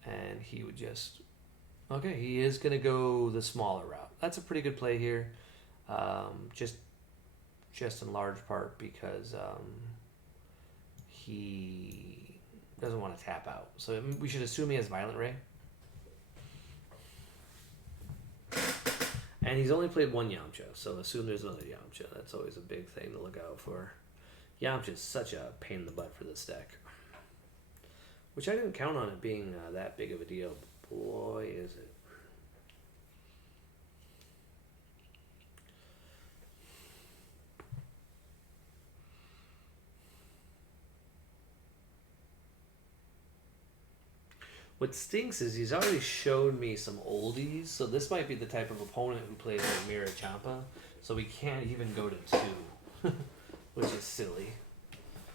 And he would just... Okay, he is going to go the smaller route. That's a pretty good play here. Just in large part because he doesn't want to tap out. So we should assume he has Violent Ray. And he's only played one Yamcha, so assume there's another Yamcha. That's always a big thing to look out for. Yamcha is such a pain in the butt for this deck. Which I didn't count on it being that big of a deal. Boy, is it. What stinks is he's already showed me some oldies, so this might be the type of opponent who plays like Mira Champa, so we can't even go to 2, which is silly.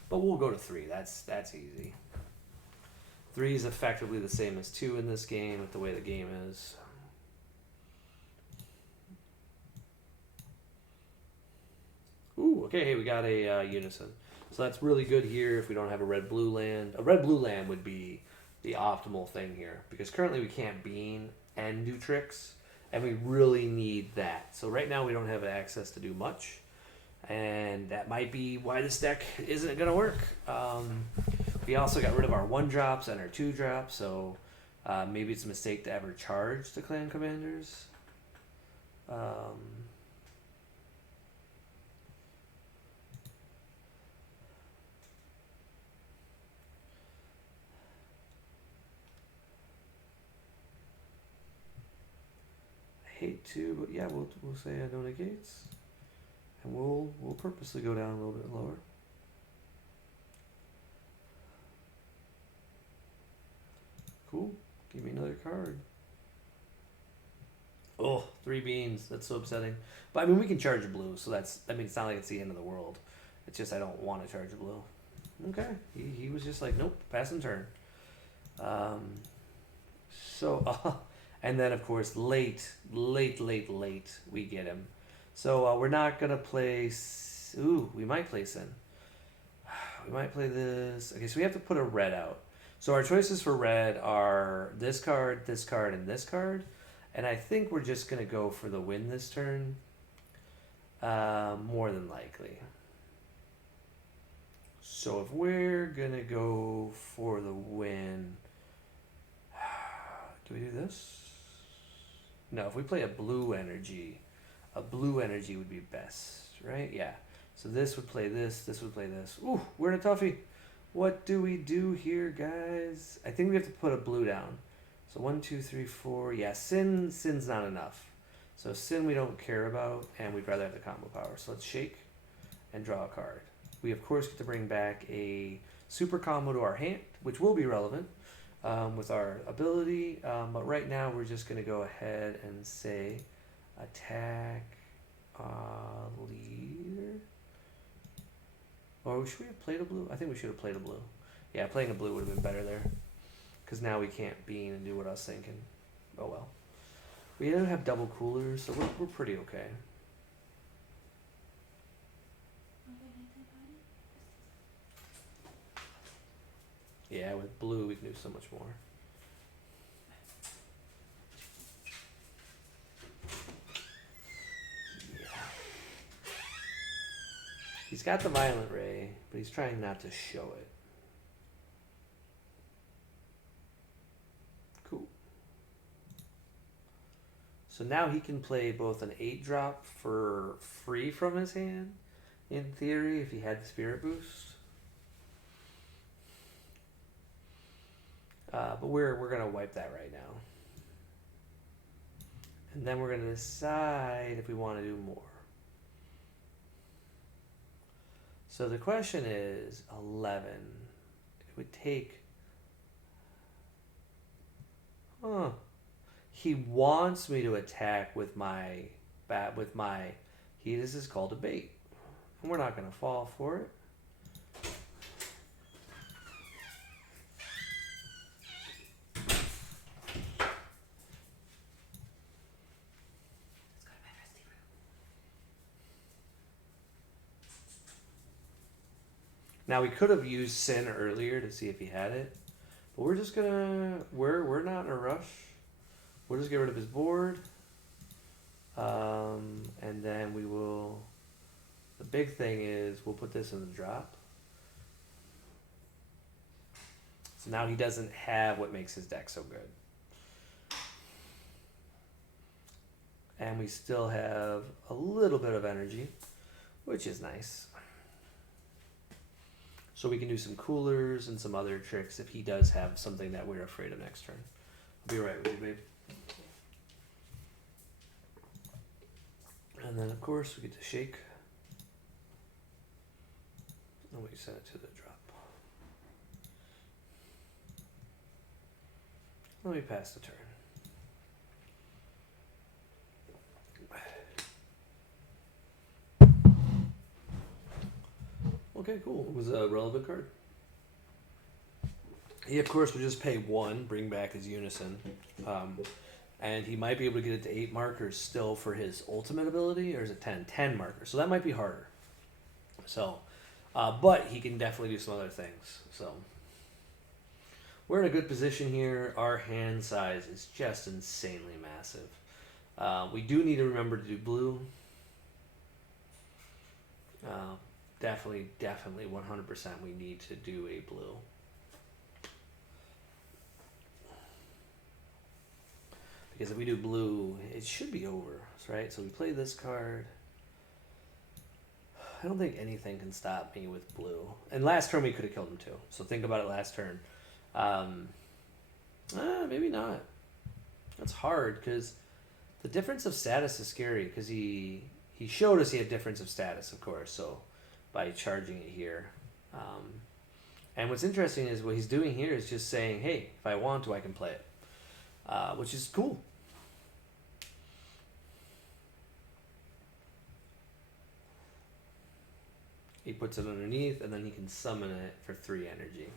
But we'll go to 3, that's easy. 3 is effectively the same as 2 in this game with the way the game is. Ooh, okay, hey, we got a Unison. So that's really good here if we don't have a red-blue land. A red-blue land would be the optimal thing here because currently we can't bean and do tricks and we really need that. So right now we don't have access to do much and that might be why this deck isn't going to work. We also got rid of our 1-drops and our 2-drops, so maybe it's a mistake to ever charge the clan commanders. Hate to, but yeah, we'll say no negates, and we'll purposely go down a little bit lower. Cool. Give me another card. Oh, 3 beans. That's so upsetting. But I mean, we can charge a blue, so that's. I mean, it's not like it's the end of the world. It's just I don't want to charge a blue. Okay. He was just like, nope, pass and turn. And then, of course, late, we get him. So we're not going to play... Ooh, we might play Sin. We might play this. Okay, so we have to put a red out. So our choices for red are this card, and this card. And I think we're just going to go for the win this turn. More than likely. So if we're going to go for the win... Do we do this? No, if we play a blue energy would be best, right? Yeah. So this would play this would play this. Ooh, we're in a toughie. What do we do here, guys? I think we have to put a blue down. So 1, 2, 3, 4. Yeah, Sin's not enough. So Sin we don't care about, and we'd rather have the combo power. So let's shake and draw a card. We, of course, get to bring back a super combo to our hand, which will be relevant. With our ability, but right now we're just going to go ahead and say attack leader. Or should we have played a blue? I think we should have played a blue. Yeah, playing a blue would have been better there. Because now we can't bean and do what I was thinking. Oh well. We don't have double coolers, so we're pretty okay. Yeah, with blue we can do so much more. Yeah. He's got the Violent Ray, but he's trying not to show it. Cool. So now he can play both an 8-drop for free from his hand, in theory, if he had the Spirit Boost. But we're gonna wipe that right now. And then we're going to decide if we want to do more. So the question is 11. It would take... Huh. He wants me to attack with my... This is called a bait. And we're not going to fall for it. Now we could have used Sin earlier to see if he had it, but we're just gonna we're not in a rush. We'll just get rid of his board, and then we will. The big thing is we'll put this in the drop. So now he doesn't have what makes his deck so good, and we still have a little bit of energy, which is nice. So we can do some coolers and some other tricks if he does have something that we're afraid of next turn. I'll be right with you, babe. And then, of course, we get to shake. And we send it to the drop. Let me pass the turn. Okay, cool. It was a relevant card. He, of course, would just pay 1, bring back his Unison. And he might be able to get it to 8 markers still for his ultimate ability, or is it 10? 10 markers. So that might be harder. So, but he can definitely do some other things. So, we're in a good position here. Our hand size is just insanely massive. We do need to remember to do blue. Definitely 100% we need to do a blue. Because if we do blue, it should be over, right? So we play this card. I don't think anything can stop me with blue. And last turn we could have killed him too. So think about it last turn. Maybe not. That's hard because the difference of status is scary because he showed us he had difference of status, of course. So by charging it here. And what's interesting is what he's doing here is just saying, hey, if I want to, I can play it. Which is cool. He puts it underneath, and then he can summon it for 3 energy.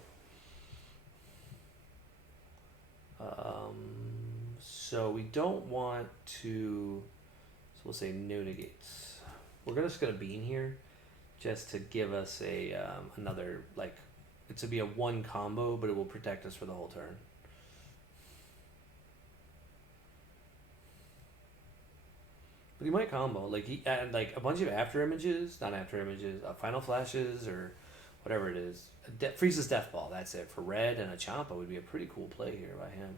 So we don't want to... So we'll say no negates. We're just going to bean here, just to give us a another, like, it's to be a 1 combo, but it will protect us for the whole turn. But he might combo, like he like a bunch of final flashes or whatever it is. Frieza's Death Ball, that's it. For red and a Champa would be a pretty cool play here by him.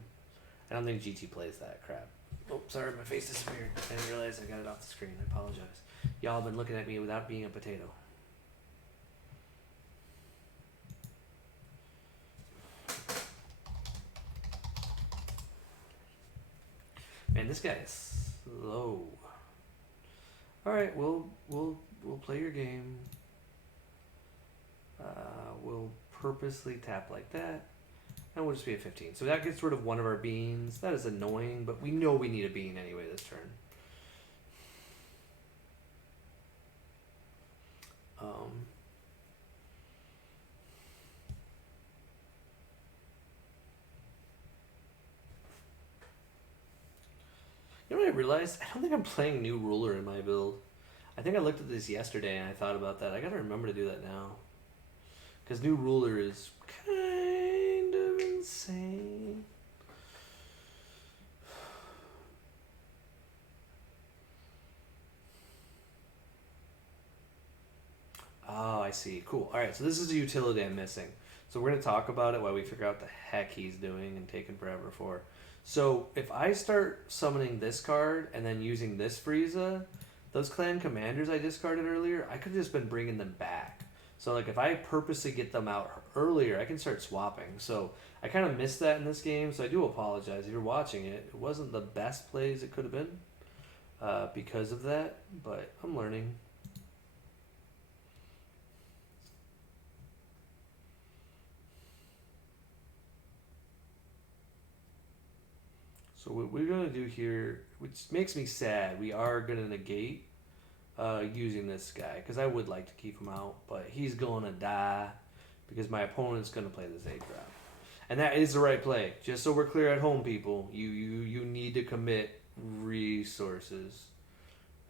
I don't think GT plays that crap. Oh, sorry, my face disappeared. I didn't realize I got it off the screen. I apologize. Y'all have been looking at me without being a potato. Man, this guy is slow. All right, we'll play your game. We'll purposely tap like that, and we'll just be at 15. So that gets rid of one of our beans. That is annoying, but we know we need a bean anyway this turn. You know what I realized? I don't think I'm playing New Ruler in my build. I think I looked at this yesterday and I thought about that. I gotta remember to do that now. Because New Ruler is kind of insane. Oh, I see. Cool. Alright, so this is a utility I'm missing. So we're going to talk about it while we figure out what the heck he's doing and taking forever for. So if I start summoning this card and then using this Frieza, those clan commanders I discarded earlier, I could have just been bringing them back. So like if I purposely get them out earlier, I can start swapping. So I kind of missed that in this game, so I do apologize. If you're watching it, it wasn't the best plays it could have been. because of that, but I'm learning. So what we're gonna do here, which makes me sad, we are gonna negate using this guy because I would like to keep him out, but he's gonna die because my opponent's gonna play this A drop, and that is the right play. Just so we're clear at home, people, you need to commit resources,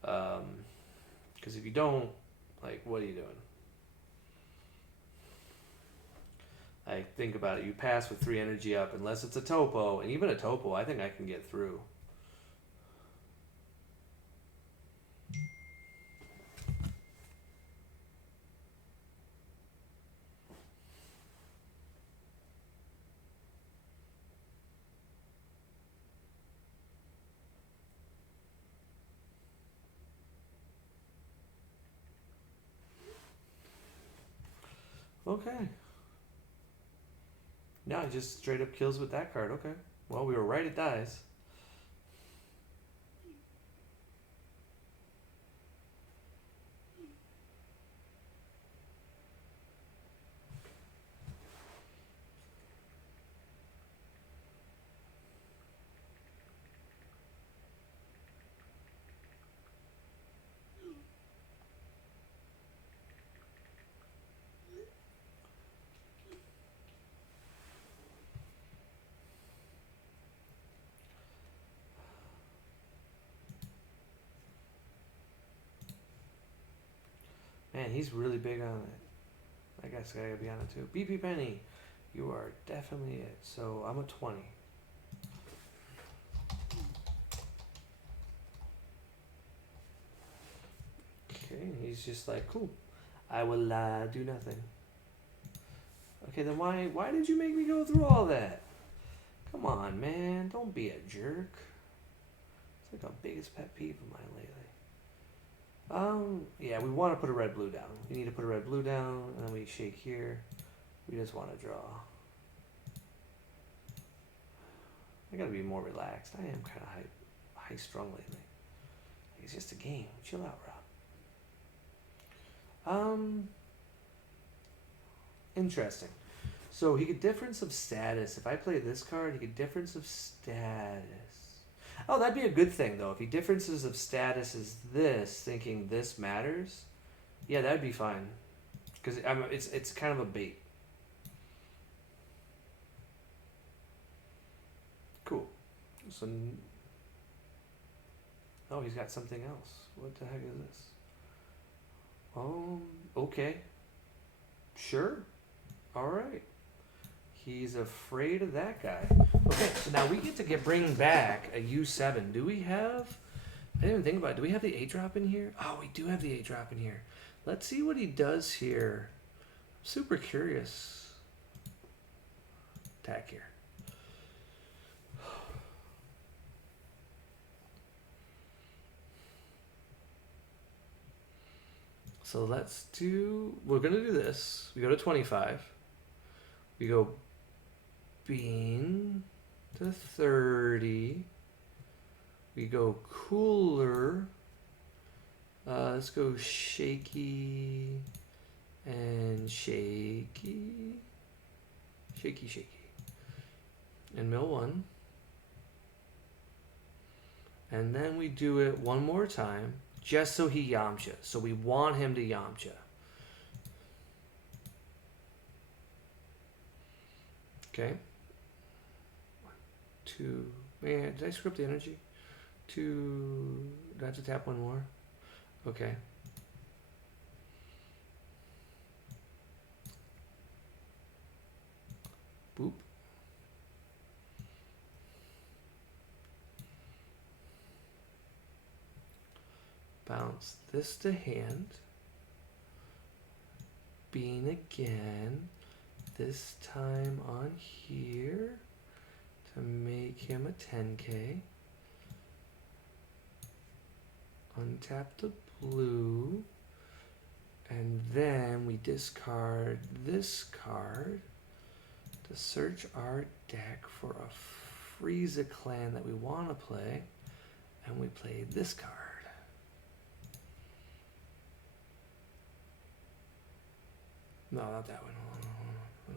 because if you don't, like, what are you doing? Like, think about it. You pass with 3 energy up, unless it's a topo, and even a topo, I think I can get through. Okay. No, it just straight up kills with that card. Okay. Well, we were right, it dies. Man, he's really big on it. I guess I gotta be on it too. BP Penny, you are definitely it. So I'm a 20. Okay, he's just like, cool. I will do nothing. Okay, then why did you make me go through all that? Come on, man. Don't be a jerk. It's like a biggest pet peeve of mine lately. Yeah, we want to put a red blue down. We need to put a red blue down, and then we shake here. We just want to draw. I gotta be more relaxed. I am kind of high strung lately. It's just a game. Chill out, Rob. Interesting. So he could difference of status. If I play this card, he could difference of status. Oh, that'd be a good thing, though. If he differences of status is this, thinking this matters, yeah, that'd be fine. Because it's kind of a bait. Cool. So, oh, he's got something else. What the heck is this? Okay. Sure. All right. He's afraid of that guy. Okay, so now we get to bring back a U7. Do we have... I didn't even think about it. Do we have the 8-drop in here? Oh, we do have the 8-drop in here. Let's see what he does here. I'm super curious. Attack here. So let's do... We're going to do this. We go to 25. We go bean to 30. We go cooler. Let's go shaky and shaky. Shaky. And mill 1. And then we do it one more time, just so he Yamcha. So we want him to Yamcha. Okay. 1, 2. Man, did I screw up the energy? 2. Do I have to tap one more? Okay. Boop. Bounce this to hand. Bean again. This time on here to make him a 10k. Untap the blue. And then we discard this card to search our deck for a Frieza clan that we want to play. And we play this card. No, not that one. Hold on, hold on. No,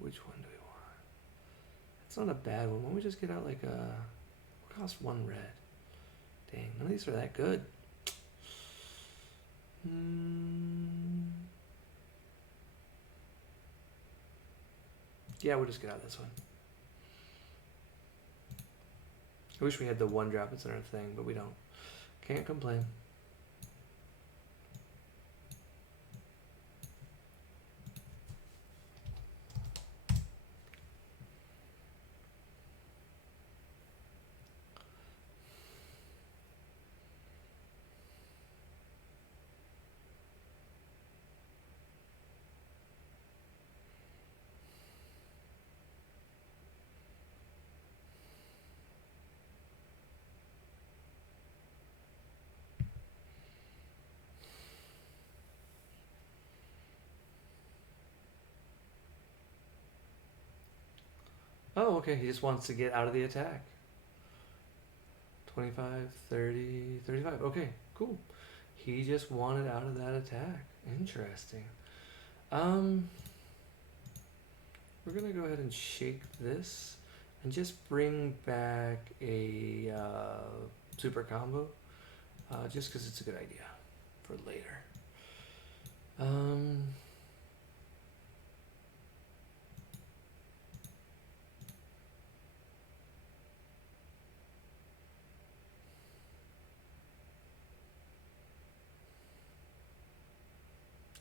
which one do we want? It's not a bad one. Why don't we just get out like a, cost 1 red? Dang, none of these are that good. Yeah, we'll just get out this one. I wish we had the 1 drop instead of thing, but we don't. Can't complain. Oh, okay. He just wants to get out of the attack. 25, 30, 35. Okay, cool. He just wanted out of that attack. Interesting. We're gonna go ahead and shake this and just bring back a super combo, just because it's a good idea for later.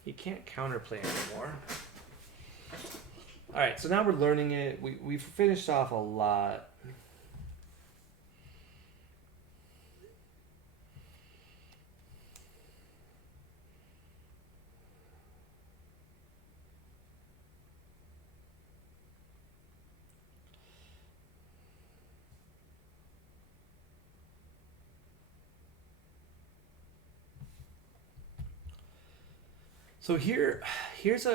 You can't counterplay anymore. Alright, so now we're learning it. We've finished off a lot. So here's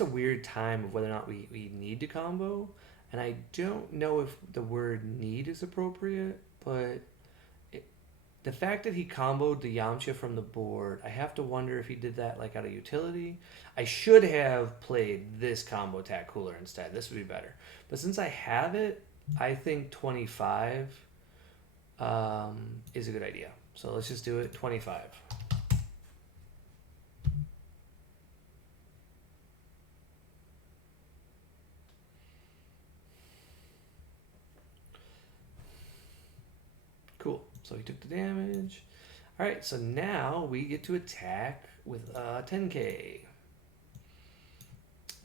a weird time of whether or not we need to combo, and I don't know if the word need is appropriate, but the fact that he comboed the Yamcha from the board, I have to wonder if he did that like out of utility. I should have played this combo attack cooler instead. This would be better. But since I have it, I think 25 is a good idea. So let's just do it 25. Cool. So he took the damage. All right, so now we get to attack with 10k.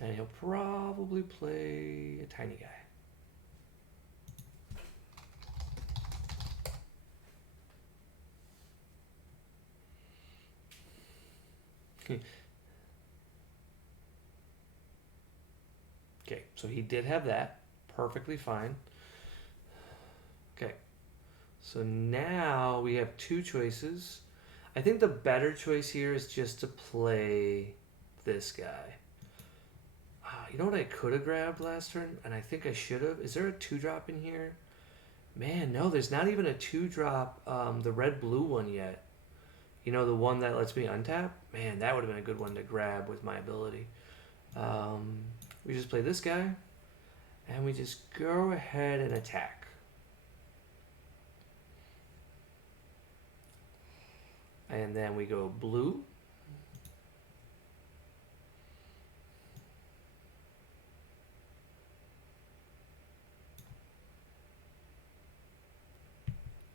And he'll probably play a tiny guy. Okay, so he did have that. Perfectly fine. Okay, so now we have 2 choices. I think the better choice here is just to play this guy. You know what I could have grabbed last turn? And I think I should have? Is there a 2-drop in here? Man, no, there's not even a 2-drop, the red-blue one yet. You know, the one that lets me untap? Man, that would have been a good one to grab with my ability. We just play this guy, and we just go ahead and attack. And then we go blue.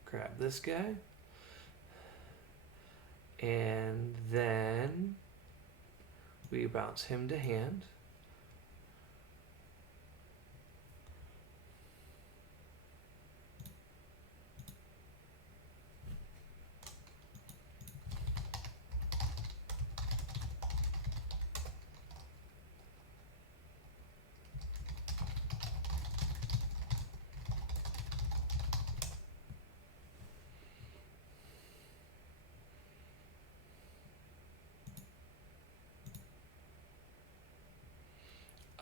Grab this guy. And then we bounce him to hand.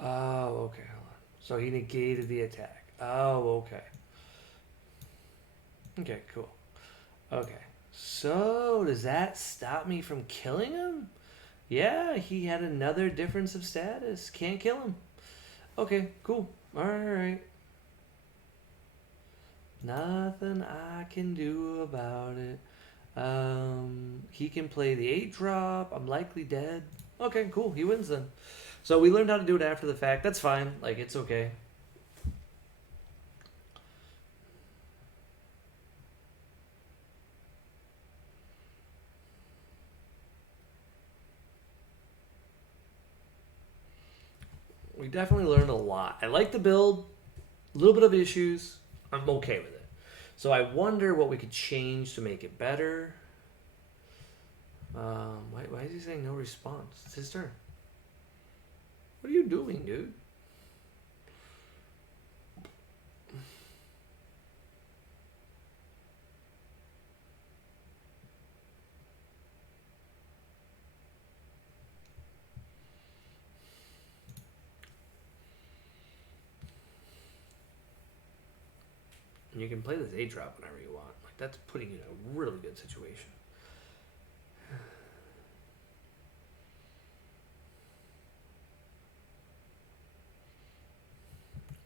Oh, okay, hold on. So he negated the attack. Oh, okay. Okay, cool. Okay. So, does that stop me from killing him? Yeah, he had another difference of status. Can't kill him. Okay, cool. Alright. Nothing I can do about it. He can play the 8 drop. I'm likely dead. Okay, cool. He wins then. So we learned how to do it after the fact. That's fine. Like, it's okay. We definitely learned a lot. I like the build. A little bit of issues. I'm okay with it. So I wonder what we could change to make it better. Why is he saying no response? It's his turn. What are you doing, dude? You can play this 8 drop whenever you want. Like, that's putting you in a really good situation.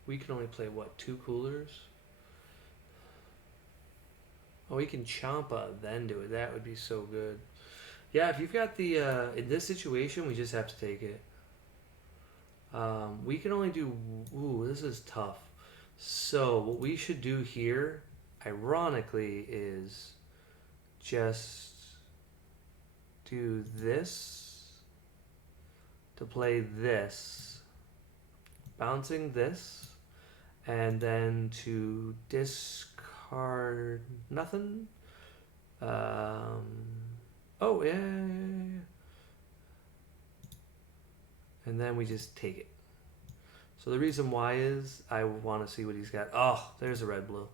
We can only play, what, 2 coolers? Oh, we can Champa, then do it. That would be so good. Yeah, if you've got the... in this situation, we just have to take it. We can only do... Ooh, this is tough. So, what we should do here, ironically, is just do this to play this. Bouncing this. And then to discard nothing. Oh, yeah. And then we just take it. So the reason why is I want to see what he's got. Oh, there's a red blue.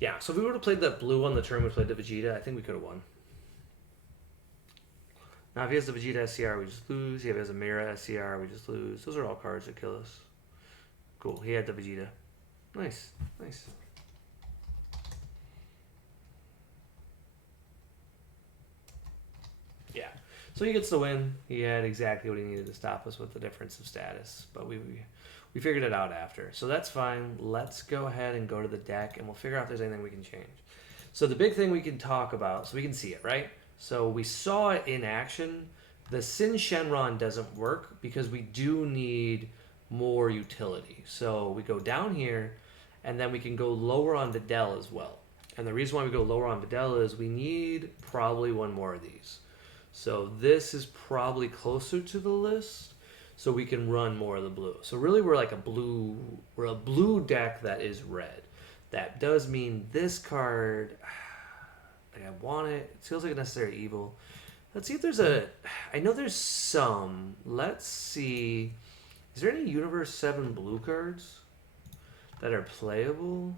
Yeah, so if we would have played that blue on the turn we played the Vegeta, I think we could have won. Now, if he has the Vegeta SCR, we just lose. If he has a Mira SCR, we just lose. Those are all cards that kill us. Cool. He had the Vegeta. Nice. Nice. Yeah. So he gets the win. He had exactly what he needed to stop us with the difference of status. But we figured it out after. So that's fine. Let's go ahead and go to the deck, and we'll figure out if there's anything we can change. So the big thing we can talk about, so we can see it, right? So we saw it in action. The Sin Shenron doesn't work because we do need more utility. So we go down here, and then we can go lower on Videl as well. And the reason why we go lower on Videl is we need probably one more of these. So this is probably closer to the list, so we can run more of the blue. So really we're a blue deck that is red. That does mean this card, like I want it. It feels like a necessary evil. Let's see if there's I know there's some. Let's see. Is there any Universe 7 blue cards that are playable?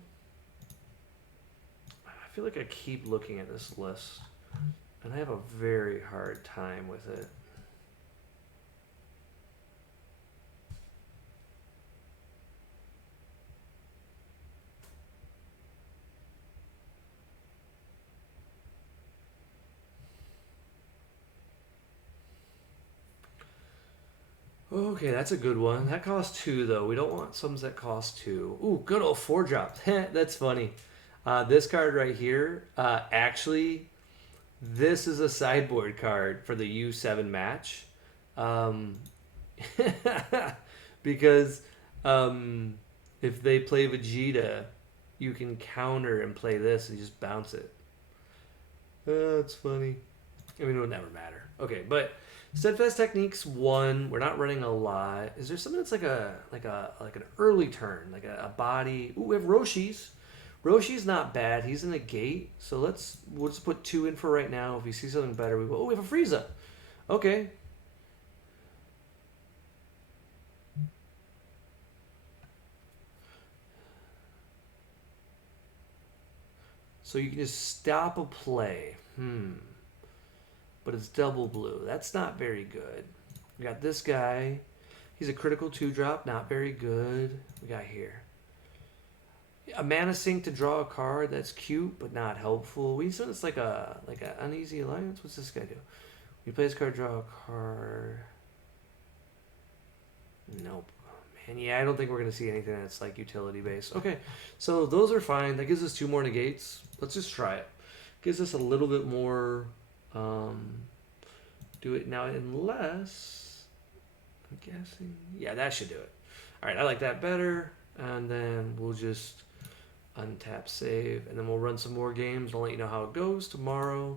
I feel like I keep looking at this list, and I have a very hard time with it. Okay, that's a good one. That costs 2, though. We don't want some that cost 2. Ooh, good old 4 drop. That's funny. This card right here, actually, this is a sideboard card for the U7 match. Because if they play Vegeta, you can counter and play this and just bounce it. That's funny. I mean, it would never matter. Okay, but Steadfast Techniques 1. We're not running a lot. Is there something that's like an early turn, like a body? Ooh, we have Roshi's. Roshi's not bad. He's in a gate, so we'll just put 2 in for right now. If we see something better, we will. Oh, we have a Frieza. Okay. So you can just stop a play. But it's double blue. That's not very good. We got this guy. He's a critical 2-drop. Not very good. We got here a mana sink to draw a card. That's cute, but not helpful. We need something that's like a uneasy alliance. What's this guy do? You play this card, draw a card. Nope. Man, yeah, I don't think we're going to see anything that's like utility based. Okay, so those are fine. That gives us 2 more negates. Let's just try it. Gives us a little bit more. Do it now, unless. I'm guessing. Yeah, that should do it. All right, I like that better. And then we'll just untap save. And then we'll run some more games. I'll let you know how it goes tomorrow.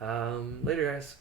Later, guys.